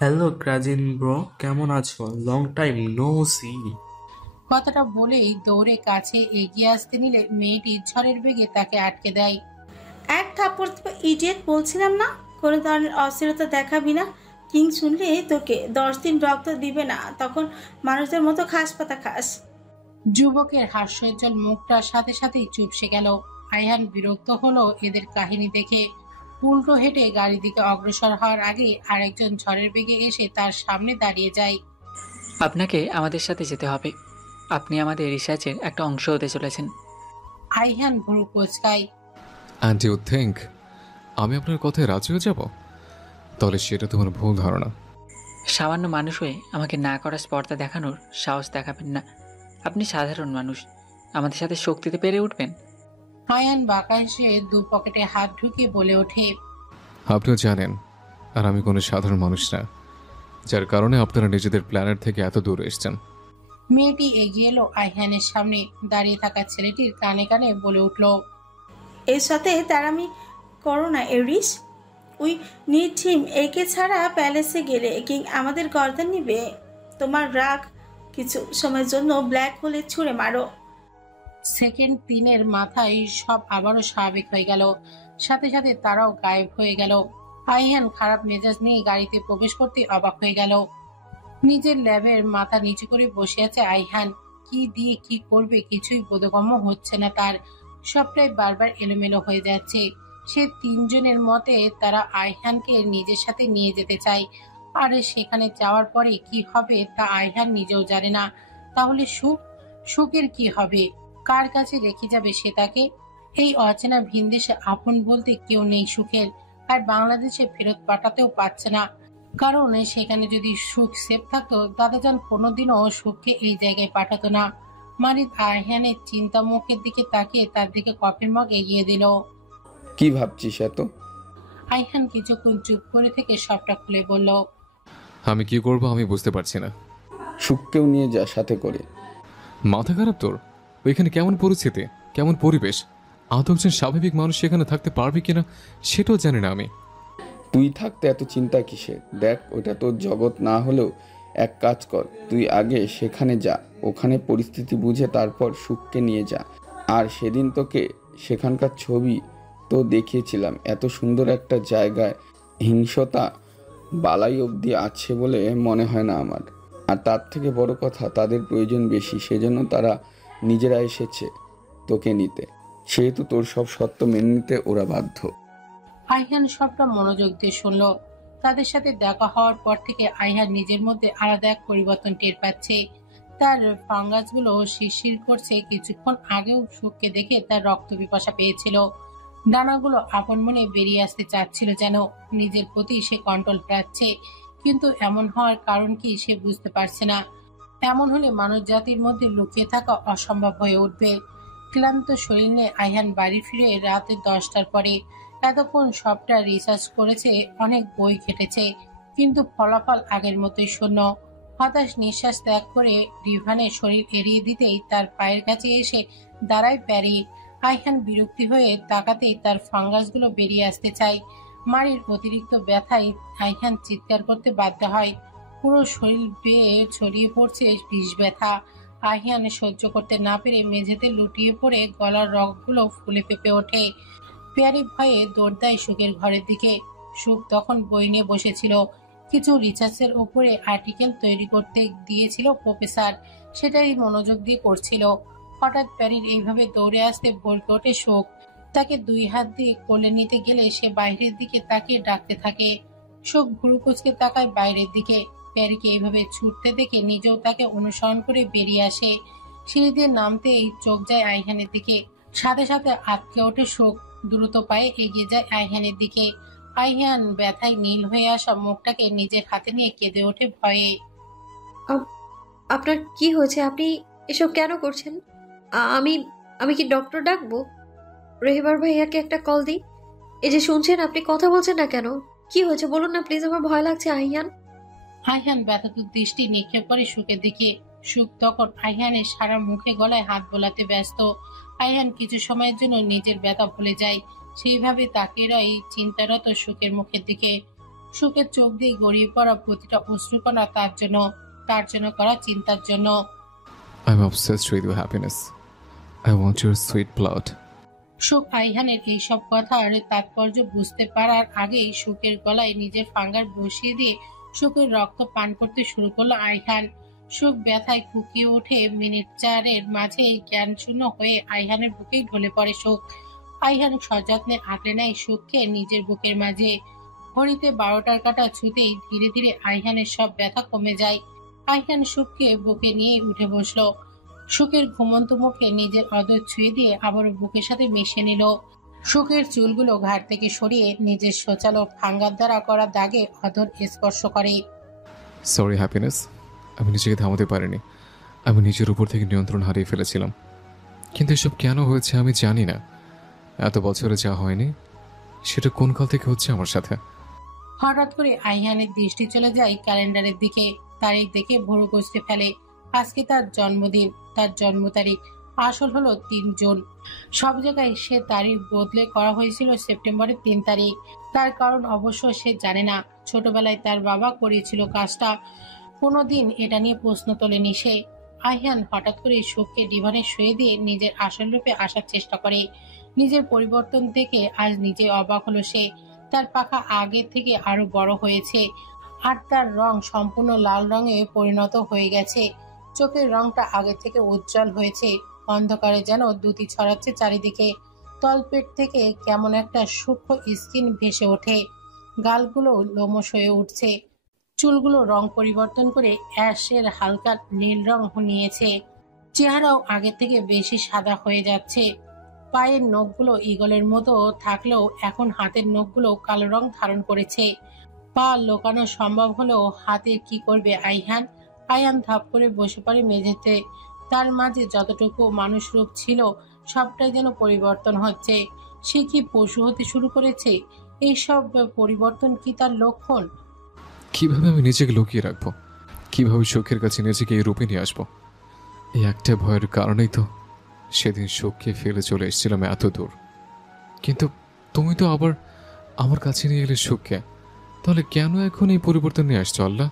হ্যালো ক্রাজিন ব্রো, কেমন আছো? Long time no see. কথাটা বলেই দৌড়ে কাছে এগিয়ে আসতে নিলে মেয়েটি ঝড়ের বেগে তাকে আটকে দেয়। এক থাপ্পড় দেবো ইডিয়েট, বলছিলাম না কোনো ধরনের অস্থিরতা দেখাবি না। কিং শুনলে তোকে 10 দিন রক্ত দিবে না, তখন মানুষদের মতো খাস পাতা খাস। যুবকের হাস্যোজ্জ্বল মুখটা সাথে সাথেই চুপসে গেল। আইহান বিরক্ত হলো এদের কাহিনী দেখে। উল্টো হেঁটে গাড়ির দিকে অগ্রসর হওয়ার আগে আরেকজন ঝড়ের বেগে এসে তার সামনে দাঁড়িয়ে যায়। আপনাকে আমাদের সাথে যেতে হবে। আপনি আমাদের রিসার্চের একটা অংশ হতে চলেছেন। আইহান ভুরু কোঁচকায়। অ্যান্ড ইউ থিঙ্ক আমি আপনার কথায় রাজি হয়ে যাব? তাহলে সেটা তোমার ভুল ধারণা। সামান্য মানুষ হয়ে আমাকে না করা স্পর্ধা দেখানোর সাহস দেখাবেন না। আপনি সাধারণ মানুষ, আমাদের সাথে শক্তিতে পেরে উঠবেন। আয়ান বাঁকা হেসে 2 পকেটে হাত ঢুকিয়ে বলে ওঠে, আপনিও জানেন আর আমি কোনো সাধারণ মানুষ না, যার কারণে আপনারা নিজেদের প্ল্যানেট থেকে এত দূর এসেছেন। মেয়েটি এগিয়ে এলো আইহানের সামনে। দাঁড়িয়ে থাকা ছেলেটির কানে কানে বলে উঠল, এর সাথে তার আমি করো না এরিস। উই নিড হিম। একে ছাড়া প্যালেসে গেলে কিং আমাদের গর্দান নিবে। তোমার রাগ কিছু সময়ের জন্য ব্ল্যাক হোলে ছুঁড়ে মারো। সেকেন্ড 3 মাথায় সব আবারও স্বাভাবিক হয়ে গেল। সাথে সাথে তারাও গায়েব হয়ে গেল। আইহান খারাপ মেজাজ নিয়ে গাড়িতে প্রবেশ করতে অবাক হয়ে গেল। নিজের ল্যাবের মাথা নিচু করে বসে আছে আইহান। কি দিয়ে কি করবে কিছুই বোধগম্য হচ্ছে না তার। সবটাই বারবার এলোমেলো হয়ে যাচ্ছে। সে 3 জনের মতে তারা আইহানকে নিজের সাথে নিয়ে যেতে চায়। আর সেখানে যাওয়ার পরে কি হবে তা আইহান নিজেও জানে না। তাহলে সুখের কি হবে? কার কাছে রেখে যাবে সে তাকে? এই অচেনা ভিনদেশে আপন বলতে কেউ নেই সুখের। আর বাংলাদেশে ফেরত পাঠাতেও পারছে না, কারণ সেখানে যদি সুখ সেফ থাকতো দাদাজান কোনোদিনও সুখকে এই জায়গায় পাঠাতো না। মারিদ আইহানের চিন্তা মুখের দিকে তাকিয়ে তার দিকে কফির মগ এগিয়ে দিল। কি ভাবছিস এত? আইহান কিছুক্ষণ চুপ করে থেকে সবটা খুলে বলল, আমি কি করব আমি বুঝতে পারছি না। সুখকেও নিয়ে যা সাথে করে। মাথা খারাপ তোর? ওইখানে কেমন পরিস্থিতি, কেমন পরিবেশ, আদৌ একজন স্বাভাবিক মানুষ সেখানে থাকতে পারবে কিনা সেটাও জানি না আমি। তুই থাকতে এত চিন্তা কিসে? দেখ, ওটা তোর জগৎ না হলেও এক কাজ কর, তুই আগে সেখানে যা, ওখানে পরিস্থিতি বুঝে তারপর সুখকে নিয়ে যা। আর সেদিন তোকে সেখানকার ছবি তো দেখিয়েছিলাম, এত সুন্দর একটা জায়গায় হিংসতা বালাই অবধি আছে বলে মনে হয় না আমার। আর তার থেকে বড় কথা, তাদের প্রয়োজন বেশি, সেজন্য তারা নিজেরা এসেছে তোকে নিতে। সেহেতু তোর সব সত্য মেনে নিতে ওরা বাধ্য। আইহান সবটা মনোযোগ দিয়ে শুনল। তাদের সাথে দেখা হওয়ার পর থেকে আইহান নিজের মধ্যে আলাদা এক পরিবর্তন টের পাচ্ছে। তার ফাঙ্গাসগুলো শিরশির করছে। কিছুক্ষণ আগেও সুখকে দেখে তার রক্ত পিপাসা পেয়েছিল। ডানাগুলো আপন মনে বেরিয়ে আসতে চাচ্ছিল, যেন নিজের প্রতি সে কন্ট্রোল পাচ্ছে। কিন্তু এমন হওয়ার কারণ কি সে বুঝতে পারছে না। এমন হলে মানব জাতির মধ্যে লুকিয়ে থাকা অসম্ভব হয়ে উঠবে। ক্লান্ত শরীর নিয়ে আইহান বাড়ি ফিরে রাতে 10টার পরে। এতক্ষণ সবটা রিসার্চ করেছে, অনেক বই ঘেটেছে, কিন্তু ফলাফল আগের মতোই শূন্য। হতাশ নিঃশ্বাস ত্যাগ করে রিভানের শরীর এড়িয়ে দিতেই তার পায়ের কাছে এসে দাঁড়ায় প্যারি। আইহান বিরক্তি হয়ে তাকাতেই তার ফাঙ্গাসগুলো বেরিয়ে আসতে চায়। মারির অতিরিক্ত ব্যথায় আইহান চিৎকার করতে বাধ্য হয়। পুরো শরীর বেয়ে ছড়িয়ে পড়ছে বিষ ব্যথা। আইহান সহ্য করতে না পেরে মেঝেতে লুটিয়ে পড়ে গলার রগগুলো ফুলে পেঁপে ওঠে। প্যারি ভয়ে দৌড় দেয় সুখের ঘরের দিকে। সুখ তখন বই নিয়ে বসেছিল। কিছু রিসার্চের উপরে আর্টিকেল তৈরি করতে দিয়েছিল প্রফেসর, সেটাই মনোযোগ দিয়ে করছিল। হঠাৎ প্যারির এইভাবে দৌড়ে আসতে ভরকে ওঠে সুখ। তাকে 2 হাত দিয়ে কোলে নিতে গেলে সে বাইরের দিকে তাকিয়ে ডাকতে থাকে। সুখ ভুরু কুঁচকে তাকায় বাইরের দিকে। প্যারিকে এইভাবে ছুটতে দেখে নিজেও তাকে অনুসরণ করে বেরিয়ে আসে। সিঁড়ি দিয়ে নামতেই চোখ যায় আইহানের দিকে। সাথে সাথে আটকে ওঠে সুখ। দ্রুত পায়ে এগিয়ে যায় আইহানের দিকে। আইহান ব্যথায় নীল হয়ে আসা মুখটাকে নিজের হাতে নিয়ে কেঁদে ওঠে ভয়ে। আপনার কি হয়েছে? আপনি এসব কেন করছেন? আমি আমি কি ডক্টর ডাকবো? রেহেবার ভাইয়াকে একটা কল দিই। এই যে শুনছেন, আপনি কথা বলছেন না কেন? কি হয়েছে বলুন না প্লিজ, আমার ভয় লাগছে। আইহান আইহান ব্যথাতুর দৃষ্টি নিক্ষেপ করে সুখের দিকে। সুখ তখন আইহানের সারা মুখে গলায় হাত বোলাতে ব্যস্ত। আইহান কিছু সময়ের জন্য নিজের ব্যথা ভুলে যায়। সেইভাবে তাকিয়ে রয় চিন্তারত সুখের মুখের দিকে। সুখের চোখ দিয়ে গড়িয়ে পড়া প্রতিটা অশ্রুকণা তার জন্য করা চিন্তার জন্য। I'm obsessed with your happiness. I want your sweet blood. সুখ আইহানের এইসব কথার তাৎপর্য বুঝতে পারার আগেই সুখের গলায় নিজের ফাঙ্গার বসিয়ে দিয়ে সুখের রক্ত পান করতে শুরু করলো আইহান। সুখ ব্যথায় কুকিয়ে ওঠে। মিনিট 4-এর মাঝে জ্ঞান শূন্য হয়ে আইহানের বুকেই ঢলে পড়ে সুখ। আইহান সযত্নে আঁকড়ে নেয় সুখকে নিজের বুকের মাঝে। ঘড়িতে 12টার কাঁটা ছুঁতেই ধীরে ধীরে আইহানের সব ব্যথা কমে যায়। আইহান সুখকে বুকে নিয়ে উঠে বসলো। সুখের ঘুমন্ত মুখে নিজের অদর ছুঁয়ে দিয়ে আবারও বুকের সাথে মিশে নিল। সুখের চুলগুলো ঘাড় থেকে সরিয়ে নিজের সোচালো ফাঙ্গার দ্বারা করা দাগে অদর স্পর্শ করে। সরি হ্যাপিনেস, আমি নিজেকে থামাতে পারিনি। আমি নিজের উপর থেকে নিয়ন্ত্রণ হারিয়ে ফেলেছিলাম। কিন্তু এসব কেন হয়েছে আমি জানি না। এত বছরে যা হয়নি সেটা কোন কাল থেকে হচ্ছে আমার সাথে। হঠাৎ করে আইহানের দৃষ্টি চলে যায় ক্যালেন্ডারের দিকে। তারিখ দেখে ভুরু কুঁচকে ফেলে। আজকে তার জন্মদিন। তার জন্ম তারিখ আসল হলো 3 জুন। সব জায়গায় সে তারিখ বদলে করা হয়েছিল সেপ্টেম্বরের 3 তারিখ। তার কারণ অবশ্য সে জানে না। ছোটবেলায় তার বাবা করেছিল কাজটা, কোনোদিন এটা নিয়ে প্রশ্ন তোলেনি সে। আইহান হঠাৎ করে সুখকে ডিভানে শুয়ে দিয়ে নিজের আসল রূপে আসার চেষ্টা করে। নিজের পরিবর্তন থেকে আজ নিজে অবাক হলো সে। তার পাখা আগের থেকে আরো বড় হয়েছে, আর তার রং সম্পূর্ণ লাল রঙে পরিণত হয়ে গেছে। চোখের রংটা আগের থেকে উজ্জ্বল হয়েছে। অন্ধকারে যেন দ্যুতি ছড়াচ্ছে চারিদিকে। তলপেট থেকে কেমন একটা সূক্ষ্ম স্কিন ভেসে ওঠে। গালগুলো লোমশ হয়ে উঠছে। চুলগুলো রং পরিবর্তন করে অ্যাশের হালকা নীল রং নিয়েছে। চেহারাও আগের থেকে বেশি সাদা হয়ে যাচ্ছে। পায়ের নখগুলো ঈগলের মতো থাকলেও এখন হাতের নখগুলো কালো রং ধারণ করেছে। পা লোকানো সম্ভব হলেও হাতে কি করবে আইহান? আয়ান ধাপ করে বসে পড়ে মেঝেতে। তার মাঝে যতটুকু মানুষ রূপ ছিল সবটাই যেন পরিবর্তন হচ্ছে। সে কি পশু হতে শুরু করেছে? এইসব পরিবর্তন কি তার লক্ষণ? কিভাবে আমি নিজেকে লুকিয়ে রাখবো? কিভাবে সুখের কাছে নিজেকে এই রূপে নিয়ে আসবো? এই একটা ভয়ের কারণেই তো সেদিন সুখকে ফেলে চলে এসেছিলাম এত দূর। কিন্তু তুমি তো আবার আমার কাছে নিয়ে এলে সুখকে। তাহলে কেন এখন এই পরিবর্তন নিয়ে আসছো আল্লাহ?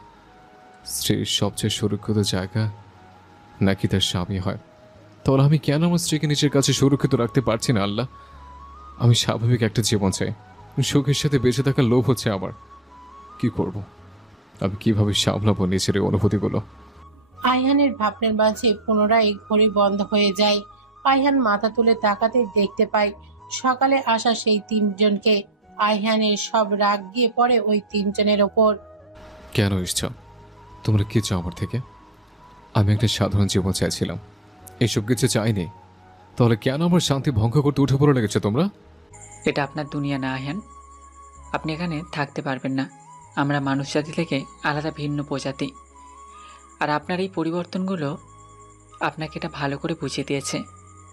স্ত্রীর সবচেয়ে সুরক্ষিত জায়গা নাকি তার স্বামী হয়? তাহলে আমি কেন আমার স্ত্রীকে নিজের কাছে সুরক্ষিত রাখতে পারছি না আল্লাহ? আমি স্বাভাবিক একটা জীবন চাই। সুখের সাথে বেঁচে থাকার লোভ হচ্ছে আমার। কি করব? আমি কিভাবে সামলাবো নিজের এই অনুভূতিগুলো? আইহানের ভাবনার মাঝে পুনরায় ঘড়ি বন্ধ হয়ে যায়। আইহান মাথা তুলে তাকাতে দেখতে পায় সকালে আসা সেই 3 জনকে। আইহানের সব রাগ গিয়ে পড়ে ওই 3 জনের ওপর। কেন এসছ? তোমরা কি চাও আমার থেকে? আমি একটা সাধারণ জীবন চাইছিলাম, এসব কিছু চাইনি। তাহলে কেন আমার শান্তি ভঙ্গ করতে উঠে পড়ে লেগেছে তোমরা? এটা আপনার দুনিয়া না আইহান। আপনি এখানে থাকতে পারবেন না। আমরা মানুষ জাতি থেকে আলাদা ভিন্ন প্রজাতি। আর আপনার এই পরিবর্তনগুলো আপনাকে এটা ভালো করে বুঝিয়ে দিয়েছে।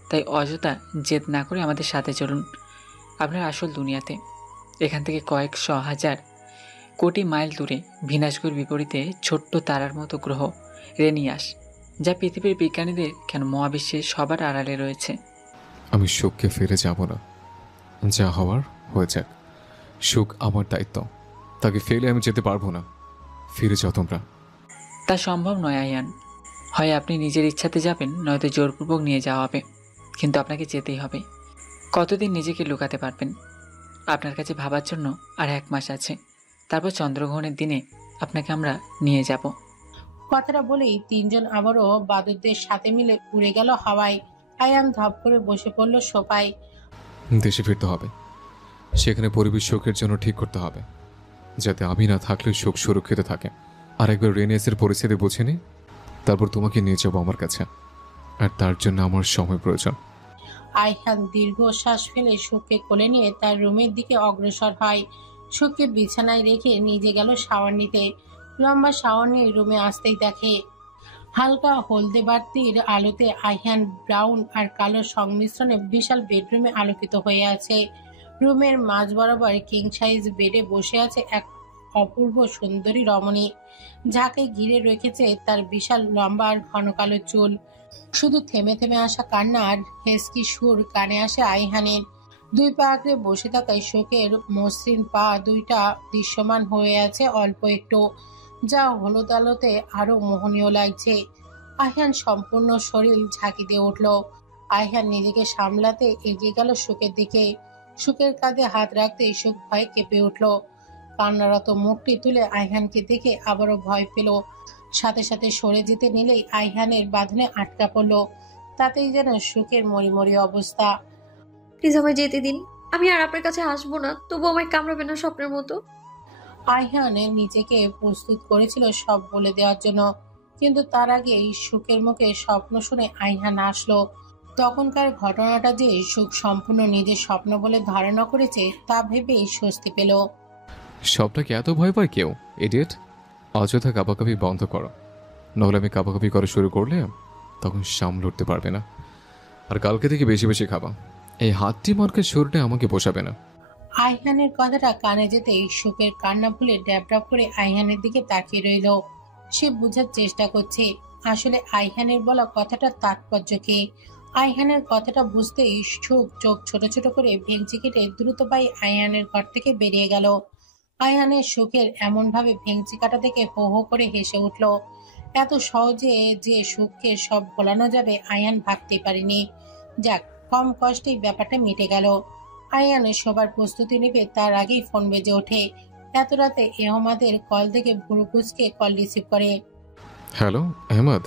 তাই অযথা জেদ না করে আমাদের সাথে চলুন আপনার আসল দুনিয়াতে। এখান থেকে কয়েকশো হাজার কোটি মাইল দূরে ভিনাশগুর বিপরীতে ছোট্ট তারার মতো গ্রহ রেনিয়াস, যা পৃথিবীর বিজ্ঞানীদের কেন মহাবিশ্বে সবার আড়ালে রয়েছে। আমি সুখকে ফিরে যাব না। যা হওয়ার হয়ে যাক। সুখ আমার দায়িত্ব, তাকে ফেলে আমি যেতে পারবো না। ফিরে যাও তোমরা। তা সম্ভব নয় আইয়ান। হয় আপনি নিজের ইচ্ছাতে যাবেন, নয়তো জোরপূর্বক নিয়ে যাওয়া হবে। কিন্তু আপনাকে যেতেই হবে। কতদিন নিজেকে লুকাতে পারবেন? আপনার কাছে ভাবার জন্য আর 1 মাস আছে, তারপর চন্দ্রগ্রহণের দিনে আপনাকে আমরা নিয়ে যাব। কথাটা বলেই তিনজন আবারও বাদুরদের সাথে মিলে উড়ে গেল হাওয়ায়। আয়ান ধপ করে বসে পড়ল সোফায়। দেশে ফিরতে হবে, সেখানে পরিবেশ শোকের জন্য ঠিক করতে হবে, যাতে আমি না থাকলে শোক সুরক্ষিত থাকে। আর একবার রেনিয়াসের পরিস্থিতি বুঝে নি, তারপর তোমাকে নিয়ে যাবো আমার কাছে, আর তার জন্য আমার সময় প্রয়োজন। আইহান দীর্ঘশ্বাস ফেলে সুখকে কোলে নিয়ে তার রুমের দিকে অগ্রসর হয়। সুখকে বিছানায় রেখে নিজে গেল শাওয়ার নিতে। লম্বা শাওয়ার নিয়ে রুমে আসতেই দেখে হালকা হলদে বাতির আলোতে আইহান ব্রাউন আর কালো সংমিশ্রণে বিশাল বেডরুমে আলোকিত হয়ে আছে। রুমের মাঝ বরাবর কিং সাইজ বেডে বসে আছে এক অপূর্ব সুন্দরী রমণী, যাকে ঘিরে রেখেছে তার বিশাল লম্বা আর ঘন কালো চুল। শুধু থেমে থেমে আসা কান্না আর হেসকি সুর কানে আসে আইহানের। 2 পা আঁকড়ে বসে থাকায় শোকের মসৃণ পা দুইটা দৃশ্যমান হয়ে আছে অল্প একটু, যা হলুদ আলোতে আরো মোহনীয় লাগছে। আইহান সম্পূর্ণ শরীর ঝাঁকি দিয়ে উঠল। আইহান নিজেকে সামলাতে এগিয়ে গেল সুখের দিকে। সুখের কাঁধে হাত রাখতে সুখ ভয়ে কেঁপে উঠল। কান্নারত মুখটি তুলে আইহানকে দেখে আবারও ভয় পেল। সাথে সাথে সরে যেতে নিলেই আইহানের বাঁধনে আটকা পড়ল। তাতেই যেন সুখের মরিমরি অবস্থা। প্লিজ আমায় যেতে দিন, আমি আর আপনার কাছে আসবো না, তবু আমায় কামড়াবে না স্বপ্নের মতো। আইহানের নিজেকে প্রস্তুত করেছিল সব বলে দেওয়ার জন্য, কিন্তু তার আগেই সুখের মুখে স্বপ্ন শুনে আইহান আসলো। তখনকার ঘটনাটা যে সুখ সম্পূর্ণ নিজের স্বপ্ন বলে ধারণা করেছে তা ভেবেই স্বস্তি পেল। সবটাকে এত ভয় পায় কেউ? ইডিয়েট! অযথা কাবাকাবি বন্ধ করো, নাহলে আমি কাবাকাবি করা শুরু করলে তখন সামলে উঠতে পারবে না। আর কালকে থেকে বেশি বেশি খাবা, এই হাতটি মার্কের শরীরটা আমাকে পোষাবে না। আইহানের কথাটা কানে যেতেই সুখের কান্না ভুলে ড্যাব ড্যাব করে আইহানের দিকে তাকিয়ে রইল। সে বোঝার চেষ্টা করছে আসলে আইহানের বলা কথাটার তাৎপর্য কি। আইহানের কথাটা বুঝতেই সুখ চোখ ছোট ছোট করে ভেঙচি কেটে দ্রুত পায়ে আইহানের ঘর থেকে বেরিয়ে গেল। আইহানের সুখের এমন ভাবে ভেঙচি কাটা দেখে হো হো করে হেসে উঠল। এত সহজে যে সুখকে সব ভোলানো যাবে আইহান ভাবতে পারেনি। যাক, কম কষ্টেই ব্যাপারটা মিটে গেল। আইহানের সবার প্রস্তুতি নেবে তার আগেই ফোন বেজে ওঠে। এত রাতে এহমাদের কল থেকে ভুরু কুঁচকে কল রিসিভ করে। হ্যালো আহমদ।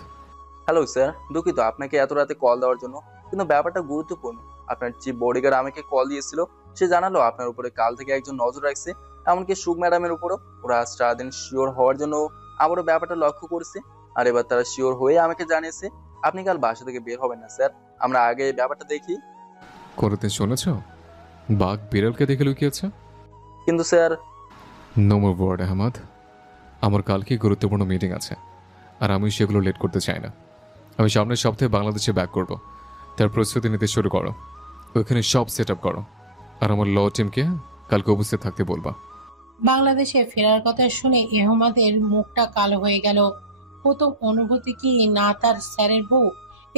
হ্যালো স্যার, দুঃখিত আপনাকে এত রাতে কল দেওয়ার জন্য, কিন্তু ব্যাপারটা গুরুত্বপূর্ণ। আপনার চিফ বডিগার্ড আমাকে কল দিয়েছিল, সে জানালো আপনার উপরে কাল থেকে একজন নজর রাখছে, এমনকি সুখ ম্যাডামের উপরও। ওরা আজ সারাদিন শিওর হওয়ার জন্য আবারও ব্যাপারটা লক্ষ্য করছে, আর এবার তারা শিওর হয়ে আমাকে জানিয়েছে আপনি কাল বাসা থেকে বের হবেন না। স্যার, আমরা আগে ব্যাপারটা দেখি। কোনোদিন শুনেছ বাঘ বিড়ালকে দেখে লুকিয়েছে? কিন্তু sir. No more word Ahmad, আমার কালকে গুরুত্বপূর্ণ মিটিং আছে, আর আমি সেগুলো লেট করতে চাই না। আমি সামনের সপ্তাহে বাংলাদেশে ব্যাক করব, তার প্রস্তুতি নিতে শুরু করো। ওইখানে সব সেট আপ করো, আর আমার ল টিমকে কালকে উপস্থিত থাকতে বলবা। বাংলাদেশে ফেরার কথা শুনে এহমাদের মুখটা কালো হয়ে গেল। প্রথম অনুভূতি কি না তার স্যারের বউ?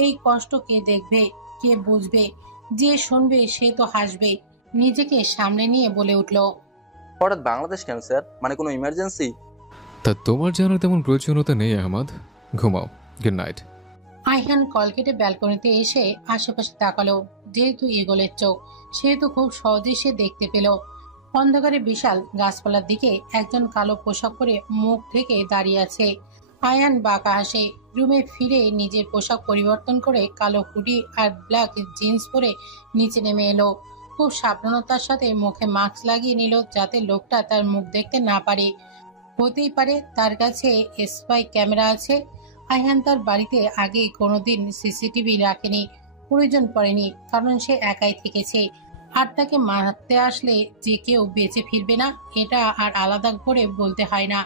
এই কষ্ট কে দেখবে, কে বুঝবে? যে শুনবে সে তো হাসবে। নিজেকে সামনে নিয়ে বলে উঠল, হঠাৎ বাংলাদেশ কেন স্যার? মানে কোনো ইমার্জেন্সি? তা তোমার জানার তেমন প্রয়োজনীয়তা নেই আহমদ, ঘুমাও। Good night. আইহান কল কেটে ব্যালকনিতে এসে আশেপাশে তাকালো। যেহেতু ইগলের চোখ, সেহেতু খুব সহজেই সে দেখতে পেল অন্ধকারে বিশাল গাছপালার দিকে একজন কালো পোশাক পরে মুখ ঢেকে দাঁড়িয়ে আছে। আয়ান বাঁকা হাসে। রুমে ফিরে নিজের পোশাক পরিবর্তন করে কালো হুডি আর ব্ল্যাক জিন্স পরে নিচে নেমে এলো। খুব সাবধানতার সাথে মুখে মাস্ক লাগিয়ে নিল যাতে লোকটা তার মুখ দেখতে না পারে। হতেই পারে তার কাছে স্পাই ক্যামেরা আছে। আইহান তার বাড়িতে আগে কোনোদিন সিসিটিভি রাখেনি, প্রয়োজন পড়েনি, কারণ সে একাই থেকেছে। আর তাকে মারতে আসলে যে কেউ বেঁচে ফিরবে না এটা আর আলাদা করে বলতে হয় না।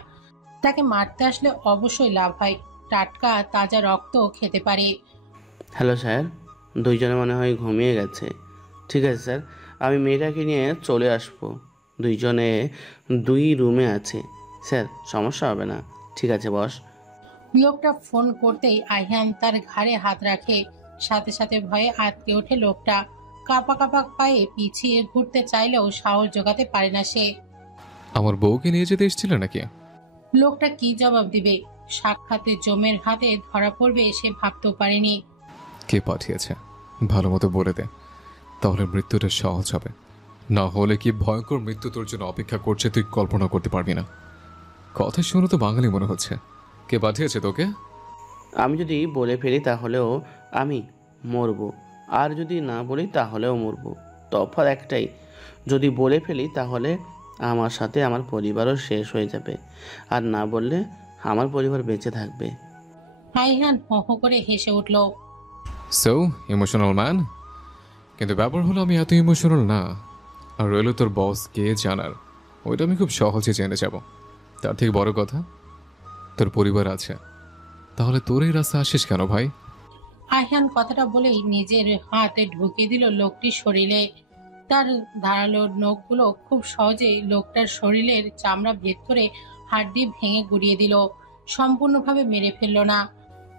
তাকে মারতে আসলে অবশ্যই লাভ হয়, টাটকা তাজা রক্ত খেতে পারে। হ্যালো স্যার, দুইজনে মনে হয় ঘুমিয়ে গেছে। ঠিক আছে স্যার, আমি মেয়েটাকে নিয়ে চলে আসবো। দুইজনে 2 রুমে আছে স্যার, সমস্যা হবে না। ঠিক আছে বস। লোকটা ফোন করতেই আইহান তার ঘাড়ে হাত রাখে। সাথে সাথে ভয়ে আটকে ওঠে লোকটা। কাঁপা কাঁপা পায়ে পিছিয়ে ঘুরতে চাইলেও সাহস জোগাতে পারে না সে। আমার বউকে নিয়ে যেতে এসেছিল নাকি? লোকটা কি জবাব দিবে? সাক্ষাতে জমের হাতে ধরা পড়বে সে ভাবতেও পারেনি। কে পাঠিয়েছে ভালো মতো বলে দে, তাহলে মৃত্যুটা সহজ হবে। না হলে কি ভয়ঙ্কর মৃত্যু তোর জন্য অপেক্ষা করছে তুই কল্পনা করতে পারবি না। কথা শুনে তো বাঙালি মনে হচ্ছে। কে পাঠিয়েছে তোকে? আমি যদি বলে ফেলি তাহলেও আমি মরব, আর যদি না বলি তাহলেও মরব। তফাৎ একটাই, যদি বলে ফেলি তাহলে আমার সাথে আমার পরিবারও শেষ হয়ে যাবে, আর না বললে আমার পরিবার বেঁচে থাকবে। আইহান হো হো করে হেসে উঠল। সো ইমোশনাল ম্যান, কিন্তু ব্যাপার হলো আমি এত ইমোশনাল না। আর রইল তোর বস কে জানার, ওইটা আমি খুব সহজে জেনে যাব। তার থেকে বড় কথা, তোর পরিবার আছে। তাহলে তোর এই রাস্তা আসিস কেন ভাই? আইহান কথাটা বলেই নিজের হাতে ঢুকিয়ে দিল লোকটির শরীরে। তার ধারালো নখগুলো খুব সহজেই লোকটার শরীরের চামড়া ভেদ করে হাড্ডি ভেঙে গুড়িয়ে দিল। সম্পূর্ণভাবে মেরে ফেলল না,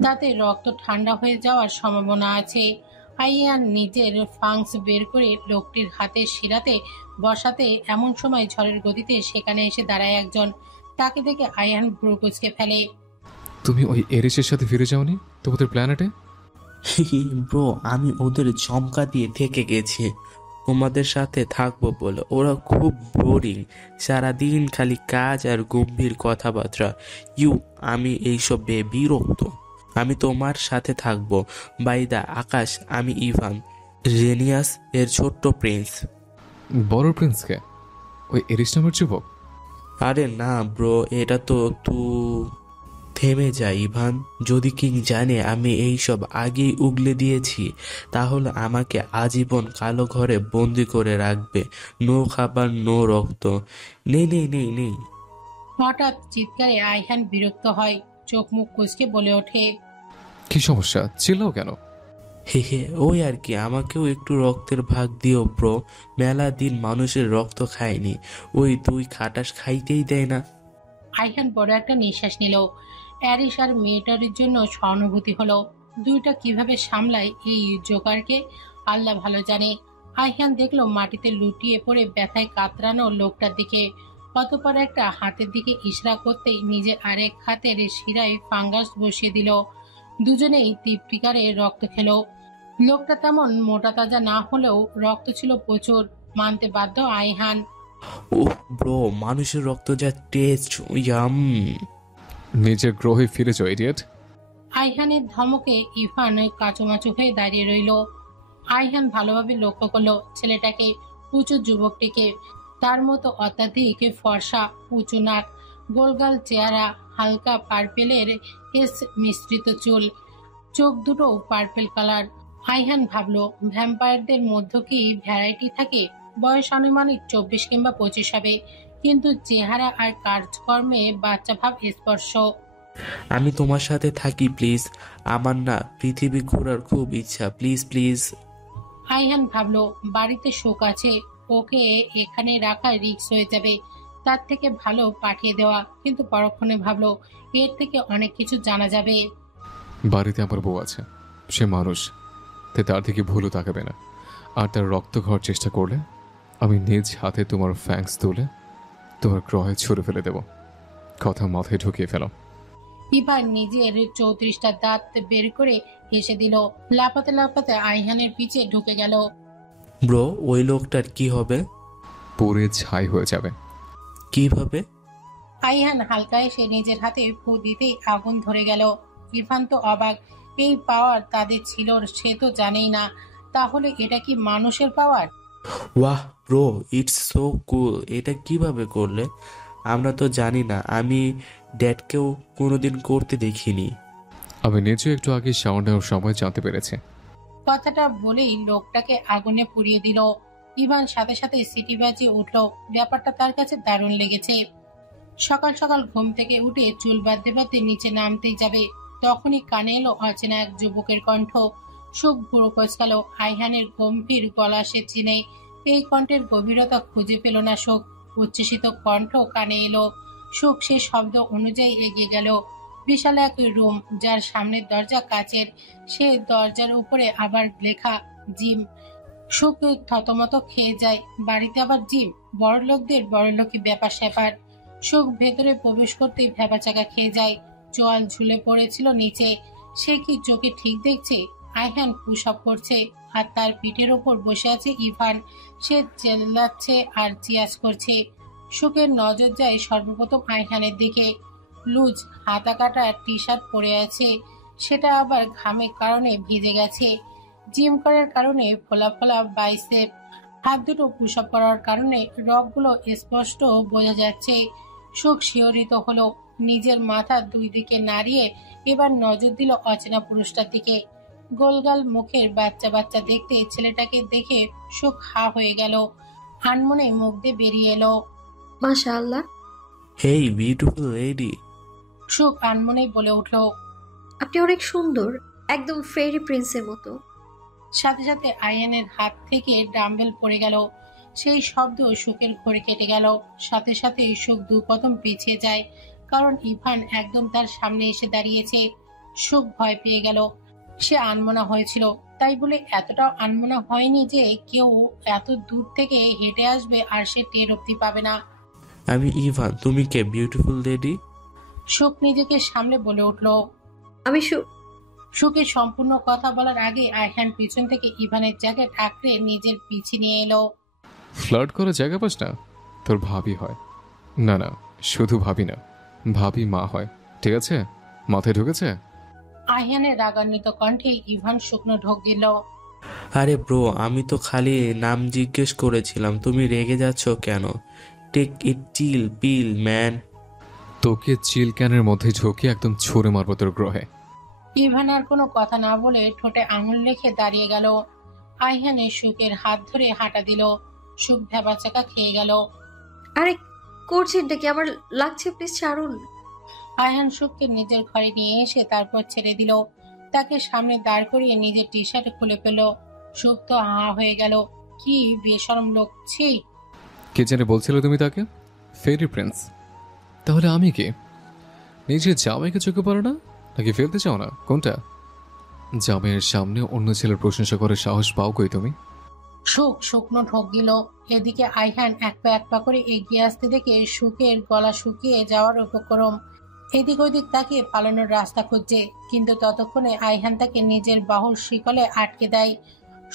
তাতে রক্ত ঠান্ডা হয়ে যাওয়ার সম্ভাবনা আছে। আইহান নিজের ফাংস বের করে লোকটির হাতে শিরাতে বসাতে এমন সময় ঝড়ের গতিতে সেখানে এসে দাঁড়ায় একজন। তাকে দেখে আইহান ভ্রু কুঁচকে ফেলে। তুমি ওই এরিসের সাথে ফিরে যাওনি তোমাদের প্ল্যানেটে? ব্রো, আমি ওদের চমকা দিয়ে থেকে গেছি তোমাদের সাথে থাকবো বলে। ওরা খুব বোরিং, সারাদিন খালি কাজ আর গম্ভীর কথাবার্তা। আমি এইসব বিরক্ত। আমি তোমার সাথে থাকবো। বাইদা আকাশ, আমি ইভান, রেনিয়াস এর ছোট্ট প্রিন্স। বড় প্রিন্সকে? ওই এরিস নামের যুবক? আরে না ব্রো, এটা তো থেমে যায় ইভান। যদি কিং জানে আমি এইসব আগেই উগলে দিয়েছি, তাহলে আমাকে আজীবন কালো ঘরে বন্দি করে রাখবে। নো খাবার, নো রক্ত, নেই নেই নেই নেই। হঠাৎ চিৎকারে আইহান বিরক্ত হয়, চোখ মুখ কুঁচকে বলে ওঠে। কি সমস্যা, চিল্লাও কেন? হে, ওই আর কি, আমাকেও একটু রক্তের ভাগ দিও ব্রো। মেলা দিন মানুষের রক্ত খায়নি, ওই তুই খাটাস খাইতেই দেয় না। আইহান বড় একটা নিঃশ্বাস নিল। অ্যারিস আর মেয়েটার জন্য সহানুভূতি হলো। দুইটা কিভাবে সামলায় এই জোকারকে আল্লাহ ভালো জানে। আইহান দেখলো মাটিতে লুটিয়ে পড়ে ব্যথায় কাতরানো লোকটার দিকে। অতঃপর একটা হাতের দিকে ইশারা করতেই নিজের আরেক হাতের শিরায় ফাঙ্গাস বসিয়ে দিল। দুজনেই তৃপ্তিকারে রক্ত খেলো। লোকটা তেমন মোটা তাজা না হলেও রক্ত ছিল প্রচুর, মানতে বাধ্য আইহান। ওহ ব্রো, মানুষের রক্ত যা টেস্ট, ইয়াম। নিজের গ্রহে ফিরে যাও ইডিয়েট। আইহানের ধমকে ইভান কাচুমাচু হয়ে দাঁড়িয়ে রইল। আইহান ভালোভাবে লক্ষ্য করলো ছেলেটাকে, উঁচু যুবকটিকে। তার মতো অত্যাধিক ফর্সা, উঁচু নাক, গোলগাল চেহারা, হালকা পার্পেলের এস মিশ্রিত চুল, চোখ দুটো পার্পেল কালার। আইহান ভাবলো ভ্যাম্পায়ারদের মধ্যে কি ভ্যারাইটি থাকে? বয়স আনুমানিক 24 কিংবা 25 হবে, কিন্তু চেহারা আর কাজকর্মে বাচ্চা ভাব স্পর্শ। আমি তোমার সাথে থাকি প্লিজ, আমার না পৃথিবী ঘোরার খুব ইচ্ছা, প্লিজ প্লিজ। আইহান ভাবলো বাড়িতে শোক আছে, ওকে এখানে রাখা রিস্ক হয়ে যাবে, তার থেকে ভালো পাঠিয়ে দেওয়া। কিন্তু পরক্ষণে ভাবলো এর থেকে অনেক কিছু জানা যাবে। বাড়িতে আমার বউ আছে, সে মানুষ, তাই তার থেকে ভুলও তাকাবে না। আর তার রক্ত খাওয়ার চেষ্টা করলে আমি নিজ হাতে তোমার ফ্যাংস তুলে তোমার গ্রহে ছুঁড়ে ফেলে দেব। কথা মাথায় ঢুকিয়ে ফেলো। ইভান নিজের 34টা দাঁত বের করে হেসে দিল। লাফাতে লাফাতে আইহানের পিছে ঢুকে গেল। ব্রো, ওই লোকটার কি হবে? পুরে ছাই হয়ে যাবে। কিভাবে? আইহান হালকা এসে নিজের হাতে ফু দিতেই আগুন ধরে গেল। ইরফান তো অবাক, এই পাওয়ার তাদের ছিল সে তো জানেই না। তাহলে এটা কি মানুষের পাওয়ার? ওয়াহ ব্রো, ইটস সো কুল। এটা কিভাবে করলে? আমরা তো জানি না, আমি ড্যাডকেও কোনোদিন করতে দেখিনি। আমি নিজেও একটু আগে শাওয়ার নেওয়ার সময় জানতে পেরেছি। কথাটা বলেই লোকটাকে আগুনে পুড়িয়ে দিল। ইভান সাথে সাথে সিটি বাজিয়ে উঠল। ব্যাপারটা তার কাছে দারুণ লেগেছে। সকাল সকাল ঘুম থেকে উঠে চুল বাঁধতে বাঁধতে নিচে নামতেই যাবে, তখনই কানে এলো অচেনা এক যুবকের কণ্ঠ। সুখ ভুরু কোচকাল। আইহানের গম্ভীর গলা সে চিনে, এই কণ্ঠের গভীরতা খুঁজে পেল না সুখ। উচ্ছ্বসিত কণ্ঠ কানে এলো। সুখ সে শব্দ অনুযায়ী এগিয়ে গেল। বিশাল এক রুম, যার সামনের দরজা কাচের, সে দরজার উপরে আবার লেখা জিম। সুখ থতমত খেয়ে যায়, বাড়িতে আবার জিম? বড়লোকদের বড়লোকই ব্যাপার স্যাপার। সুখ ভেতরে প্রবেশ করতেই ভ্যাবাচাকা খেয়ে যায়। চোয়াল ঝুলে পড়েছিল নিচে। সে কি চোখে ঠিক দেখছে? আইহান পুশ আপ করছে আর তার পিঠের ওপর বসে আছে ইভান। সে চেল্লাচ্ছে আর চিয়াজ করছে। সুখের নজর যায় সর্বপ্রথম আইহানের দিকে। লুজ হাতা কাটা টি শার্ট পরে আছে, সেটা আবার ঘামের কারণে ভিজে গেছে। জিম করার কারণে ফোলা ফোলা বাইসেপ, হাত দুটো পুশ আপ করার কারণে রগগুলো স্পষ্ট বোঝা যাচ্ছে। সুখ শিহরিত হলো, নিজের মাথা দুই দিকে নাড়িয়ে এবার নজর দিল অচেনা পুরুষটার দিকে। গোলগাল মুখের বাচ্চা বাচ্চা দেখতে ছেলেটাকে দেখে সুখ হা হয়ে গেল। আনমনে মুখ দিয়ে বেরিয়ে এলো, মাশাআল্লাহ। হেই বিউটিফুল লেডি। সুখ আনমনে বলে উঠল, আপনি অনেক সুন্দর, একদম ফেরি প্রিন্সের মতো। সাথে সাথে আয়ানের হাত থেকে ডাম্বেল পড়ে গেল। সেই শব্দ সুখের ঘড়ি কেটে গেল। সাথে সাথে সুখ দু কদম পিছিয়ে যায়, কারণ ইভান একদম তার সামনে এসে দাঁড়িয়েছে। সুখ ভয় পেয়ে গেল। সে আনমনা হয়েছিল, তাই বলে এতটাও আনমনা হয়নি যে কেউ এত দূর থেকে হেঁটে আসবে আর সে টের অব্দি পাবে না। আমি ইভান, তুমি কে বিউটিফুল লেডি? সুখ নিজেকে সামনে বলে উঠল, আমি সুখের সম্পূর্ণ কথা বলার আগে আইহান পিছন থেকে ইভানের জ্যাকেট আঁকড়ে নিজের পিছে নিয়ে এলো। ফ্লার্ট করার জায়গা পাস না? তোর ভাবি হয়। না না, শুধু ভাবি না, ভাবি মা হয়। ঠিক আছে, মাথায় ঢুকেছে? আইহানের রাগান্বিত কণ্ঠে ইভান শুকনো ঢোক দিল। আরে ব্রো, আমি তো খালি নাম জিজ্ঞেস করেছিলাম, তুমি রেগে যাচ্ছ কেন? Take it chill pill man. তোকে চিল ক্যানের মধ্যে ঝোঁকে একদম ছুঁড়ে মারবো তোর গ্রহে। ইভান আর কোনো কথা না বলে ঠোঁটে আঙুল রেখে দাঁড়িয়ে গেল। আইহানে সুখের হাত ধরে হাঁটা দিল। সুখ ভেবাচাকা খেয়ে গেল। আরে করছেনটা কি? আমার লাগছে, প্লিজ ছাড়ুন। আইহান সুখকে নিজের ঘরে নিয়ে এসে তারপর ছেড়ে দিল। তাকে সামনে দাঁড় করিয়ে নিজের টি শার্ট খুলে পেল। সুখ তো হা হয়ে গেল। কি বেশরম লোক! ছি! কে জানে বলছিলে তুমি তাকে ফেরি প্রিন্স? তাহলে আমি কি? নিজের জামাইকে চোখে পড়ো না, নাকি ফেলতে চাও না? কোনটা? জামাইয়ের সামনে অন্য ছেলের প্রশংসা করে সাহস পাও কই তুমি? সুখ শুকনো ঢোক গেল। এদিকে আইহান এক পা করে এগিয়ে আসতে দেখে সুখের গলা শুকিয়ে যাওয়ার উপক্রম। এদিক ওদিক তাকে পালানোর রাস্তা খুঁজছে, কিন্তু ততক্ষণে আইহান তাকে নিজের বাহুর শিকলে আটকে দেয়।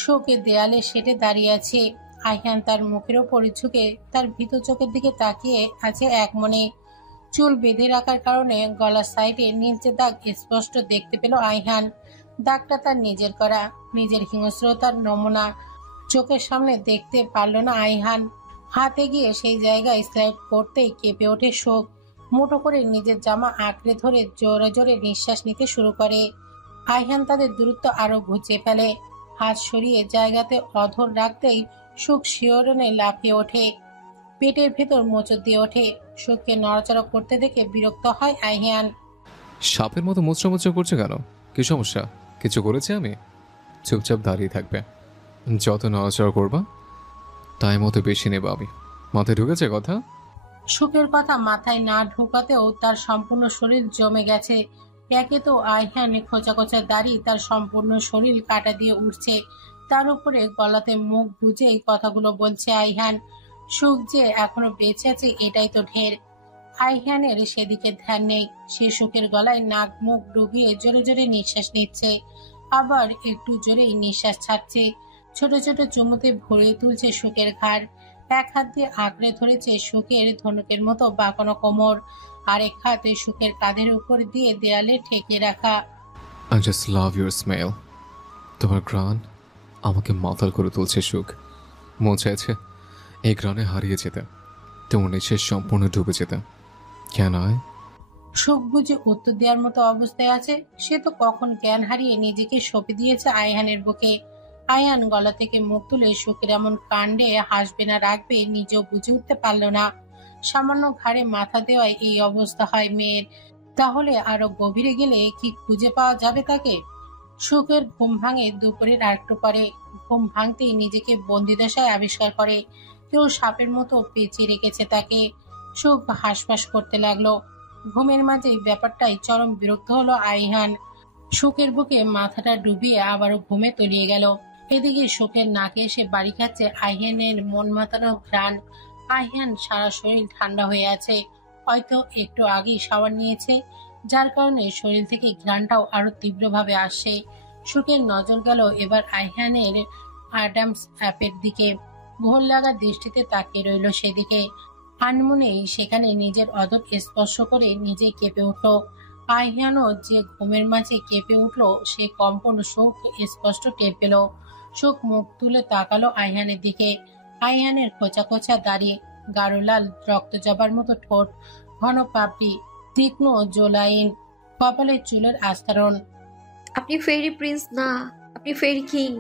সুখের দেয়ালে সেটে দাঁড়িয়ে আছে। আইহান তার মুখের ওপর ঝুঁকে তার ভীত চোখের দিকে তাকিয়ে আছে এক মনে। চুল বেঁধে রাখার কারণে গলার সাইডে নীলচে দাগ স্পষ্ট দেখতে পেল আইহান। দাগটা তার নিজের করা, নিজের হিংস্রতার নমুনা। চোখের সামনে দেখতে পারল না আইহান। হাতে গিয়ে সেই জায়গায় স্লাইড করতেই কেঁপে ওঠে শোক। মুঠো করে নিজের জামা আঁকড়ে ধরে জোরে জোরে নিঃশ্বাস নিতে শুরু করে। আইহান তাদের দূরত্ব আরো ঘুচিয়ে ফেলে। হাত সরিয়ে জায়গাতে অধর রাখতেই সুখ শিহরণে লাফিয়ে ওঠে। পেটের ভেতর মোচড় দিয়ে ওঠে। সুখকে নড়াচড়া করতে দেখে বিরক্ত হয় আইহান। সাপের মতো মোচড়া মোচড়া করছে কেন? কি সমস্যা? কিছু করেছি আমি? চুপচাপ দাঁড়িয়ে থাকবে। যত নড়াচড়া করবা তাই মতো বেশি নেব আমি। মাথায় ঢুকেছে কথা? সুখের কথা মাথায় না ঢোকাতেও তার সম্পূর্ণ শরীর জমে গেছে। একে তো আইহানে খোঁচা খোঁচা দাড়ি তার সম্পূর্ণ শরীর কাটা দিয়ে উঠছে, তার উপরে গলাতে মুখ গুজে এই কথাগুলো বলছে আইহান। সুখ যে এখনো বেঁচে আছে এটাই তো ঢের। আইহানের সেদিকে ধ্যান নেই। সে সুখের গলায় নাক মুখ ডুবিয়ে জোরে জোরে নিঃশ্বাস নিচ্ছে, আবার একটু জোরেই নিঃশ্বাস ছাড়ছে। ছোট ছোট চুমুতে ভরিয়ে তুলছে সুখের ঘাড়। এক হাত দিয়ে আঁকড়ে ধরেছে সুখের ধনুকের মতো বাঁকানো কোমর, আরেক হাতে সুখের কাঁধের উপর দিয়ে দেয়ালে ঠেকিয়ে রাখা। I just love your smell. তোমার ঘ্রাণ আমাকে মাতাল করে তুলছে সুখ। মন চাইছে এই ঘ্রাণে হারিয়ে যেতে, তোমার নিঃশ্বাস সম্পূর্ণ ডুবে যেতে। কেন? সুখ বুঝে উত্তর দেওয়ার মতো অবস্থায় আছে। সে তো কখন জ্ঞান হারিয়ে নিজেকে সঁপে দিয়েছে আইহানের বুকে। আইহান গলা থেকে মুখ তুলে সুখের এমন কাণ্ডে হাসবে না রাখবে নিজেও বুঝে উঠতে পারল না। সামান্য ঘাড়ে মাথা দেওয়ায় এই অবস্থা হয় মেয়ের, তাহলে আরো গভীরে গেলে কি খুঁজে পাওয়া যাবে তাকে? সুখের ঘুম ভাঙে দুপুরের আরেকটু পরে। ঘুম ভাঙতেই নিজেকে বন্দিদশায় আবিষ্কার করে কেউ সাপের মতো পেঁচিয়ে রেখেছে তাকে। সুখ হাঁসফাঁস করতে লাগলো। ঘুমের মাঝেই ব্যাপারটাই চরম বিরক্ত হলো আইহান। সুখের বুকে মাথাটা ডুবিয়ে আবারও ঘুমে তলিয়ে গেল। এদিকে সুখের নাকে এসে বাড়ি খাচ্ছে আইহানের মন মাতানো ঘ্রাণ। আইহান সারা শরীর ঠান্ডা হয়ে আছে, হয়তো একটু আগেই শাওয়ার নিয়েছে, যার কারণে শরীর থেকে ঘ্রাণটাও আরো তীব্রভাবে আসছে। সুখের নজর গেল এবার আইহানের অ্যাডামস অ্যাপের দিকে। ঘোর লাগা দৃষ্টিতে তাকিয়ে রইল সেদিকে। আনমনেই সেখানে নিজের অদর স্পর্শ করে নিজে কেঁপে উঠল। আইহানও যে ঘুমের মাঝে কেঁপে উঠল, সে কম্পন সুখ স্পষ্ট টের পেল। সুখ মুখ তুলে তাকালো আইহানের দিকে। আইহানের খোঁচা খোঁচা দাঁড়িয়ে, গাঢ় লাল রক্ত জবার মতো ঠোঁট, ঘন পাপড়ি, তীক্ষ্ণ জোলাইন, কপালের চুলের আস্তরণ। আপনি ফেরি প্রিন্স না, আপনি ফেরি কিং।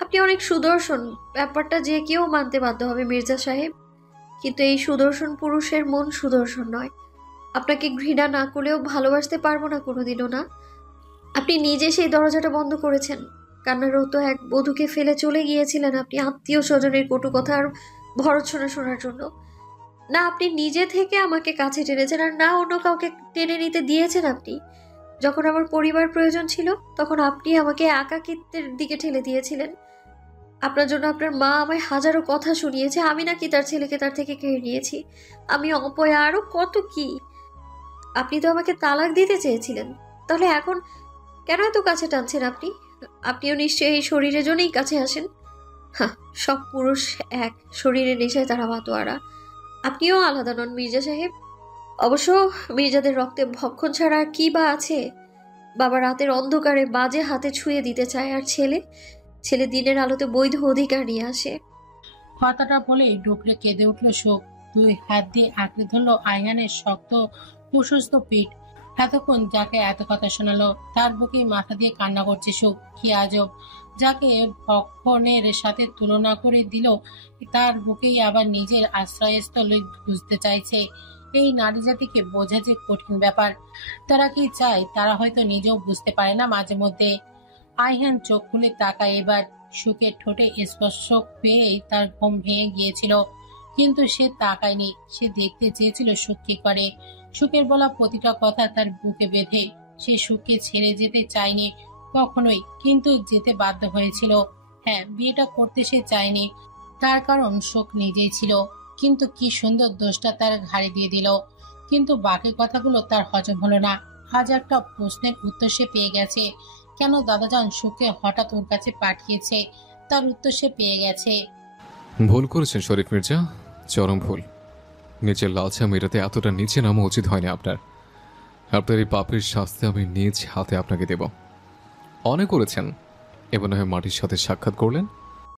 আপনি অনেক সুদর্শন, ব্যাপারটা যে কেউ মানতে বাধ্য হবে মির্জা সাহেব। কিন্তু এই সুদর্শন পুরুষের মন সুদর্শন নয়। আপনাকে ঘৃণা না করলেও ভালোবাসতে পারবো না কোনোদিনও না। আপনি নিজে সেই দরজাটা বন্ধ করেছেন। কান্নারত এক বধূকে ফেলে চলে গিয়েছিলেন আপনি আত্মীয় স্বজনের কটু কথা আর ভর্ৎসনা শোনার জন্য। না আপনি নিজে থেকে আমাকে কাছে টেনেছেন, আর না অন্য কাউকে টেনে নিতে দিয়েছেন আপনি। যখন আমার পরিবার প্রয়োজন ছিল, তখন আপনি আমাকে একাকিত্বের দিকে ঠেলে দিয়েছিলেন। আপনার জন্য আপনার মা আমায় হাজারো কথা শুনিয়েছে, আমি নাকি তার ছেলেকে তার থেকে কেড়ে নিয়েছি, আমি অপয়া, আরো কত কি। আপনি তো আমাকে তালাক দিতে চেয়েছিলেন, তাহলে এখন কেন এত কাছে টানছেন আপনি? আপনিও নিশ্চয়ই এই শরীরের জন্যই কাছে আসেন। হ্যাঁ, সব পুরুষ এক, শরীরের নেশায় তারা মাতোয়ারা। আপনিও আলাদা নন মির্জা সাহেব। অবশ্য মির্জাদের রক্তে ভক্ষণ ছাড়া আর কি বা আছে? বাবা রাতের অন্ধকারে বাজে হাতে ছুঁয়ে দিতে চায়, আর ছেলে দিনের আলোতে বৈধ অধিকার নিয়ে আসে। কথাটা বলে ডুকরে কেঁদে উঠল সুখ। দুই হাত দিয়ে আঁকড়ে ধরলো আইহানের শক্ত প্রশস্ত পিঠ। এতক্ষণ যাকে এত কথা শোনালো, তার বুকে মাথা দিয়ে কান্না করছে সুখ। কি আজব, যাকে ভক্ষণের সাথে তুলনা করে দিল, তার বুকেই আবার নিজের আশ্রয়স্থলে খুঁজতে চাইছে। এই নারী জাতিকে বোঝা যে কঠিন ব্যাপার। তারা কি চায় তারা হয়তো নিজেও বুঝতে পারে না মাঝে মধ্যে। আইহান চোখ খুলে তাকায় এবার। সুখের ঠোঁটে স্পর্শ পেয়েই তার ঘুম ভেঙে গিয়েছিল, কিন্তু সে তাকায়নি। সে দেখতে চেয়েছিল সুখ কি করে। সুখের বলা প্রতিটা কথা তার বুকে বেঁধে। সে সুখকে ছেড়ে যেতে চায়নি কখনোই, কিন্তু যেতে বাধ্য হয়েছিল। হ্যাঁ, বিয়েটা করতে সে চায়নি, তার কারণ সুখ নিজেই ছিল। কিন্তু কি সুন্দর দোষটা তার ঘাড়ে দিয়ে দিল। কিন্তু বাকি কথাগুলো তার হজম হলো না। হাজারটা প্রশ্নের উত্তর সে পেয়ে গেছে। কেন দাদাজান সুখকে হঠাৎ ওর কাছে পাঠিয়েছে, তার উত্তর সে পেয়ে গেছে। ভুল করেছেন শরীফ মির্জা, চরম ভুল। নিজের লালসা মেটাতে এতটা নিচে নামা উচিত হয়নি আপনার। আপনার এই পাপের শাস্তি আমি নিজ হাতে আপনাকে দেব। অনেক করেছেন, এবার না হয় মাটির সাথে সাক্ষাৎ করলেন।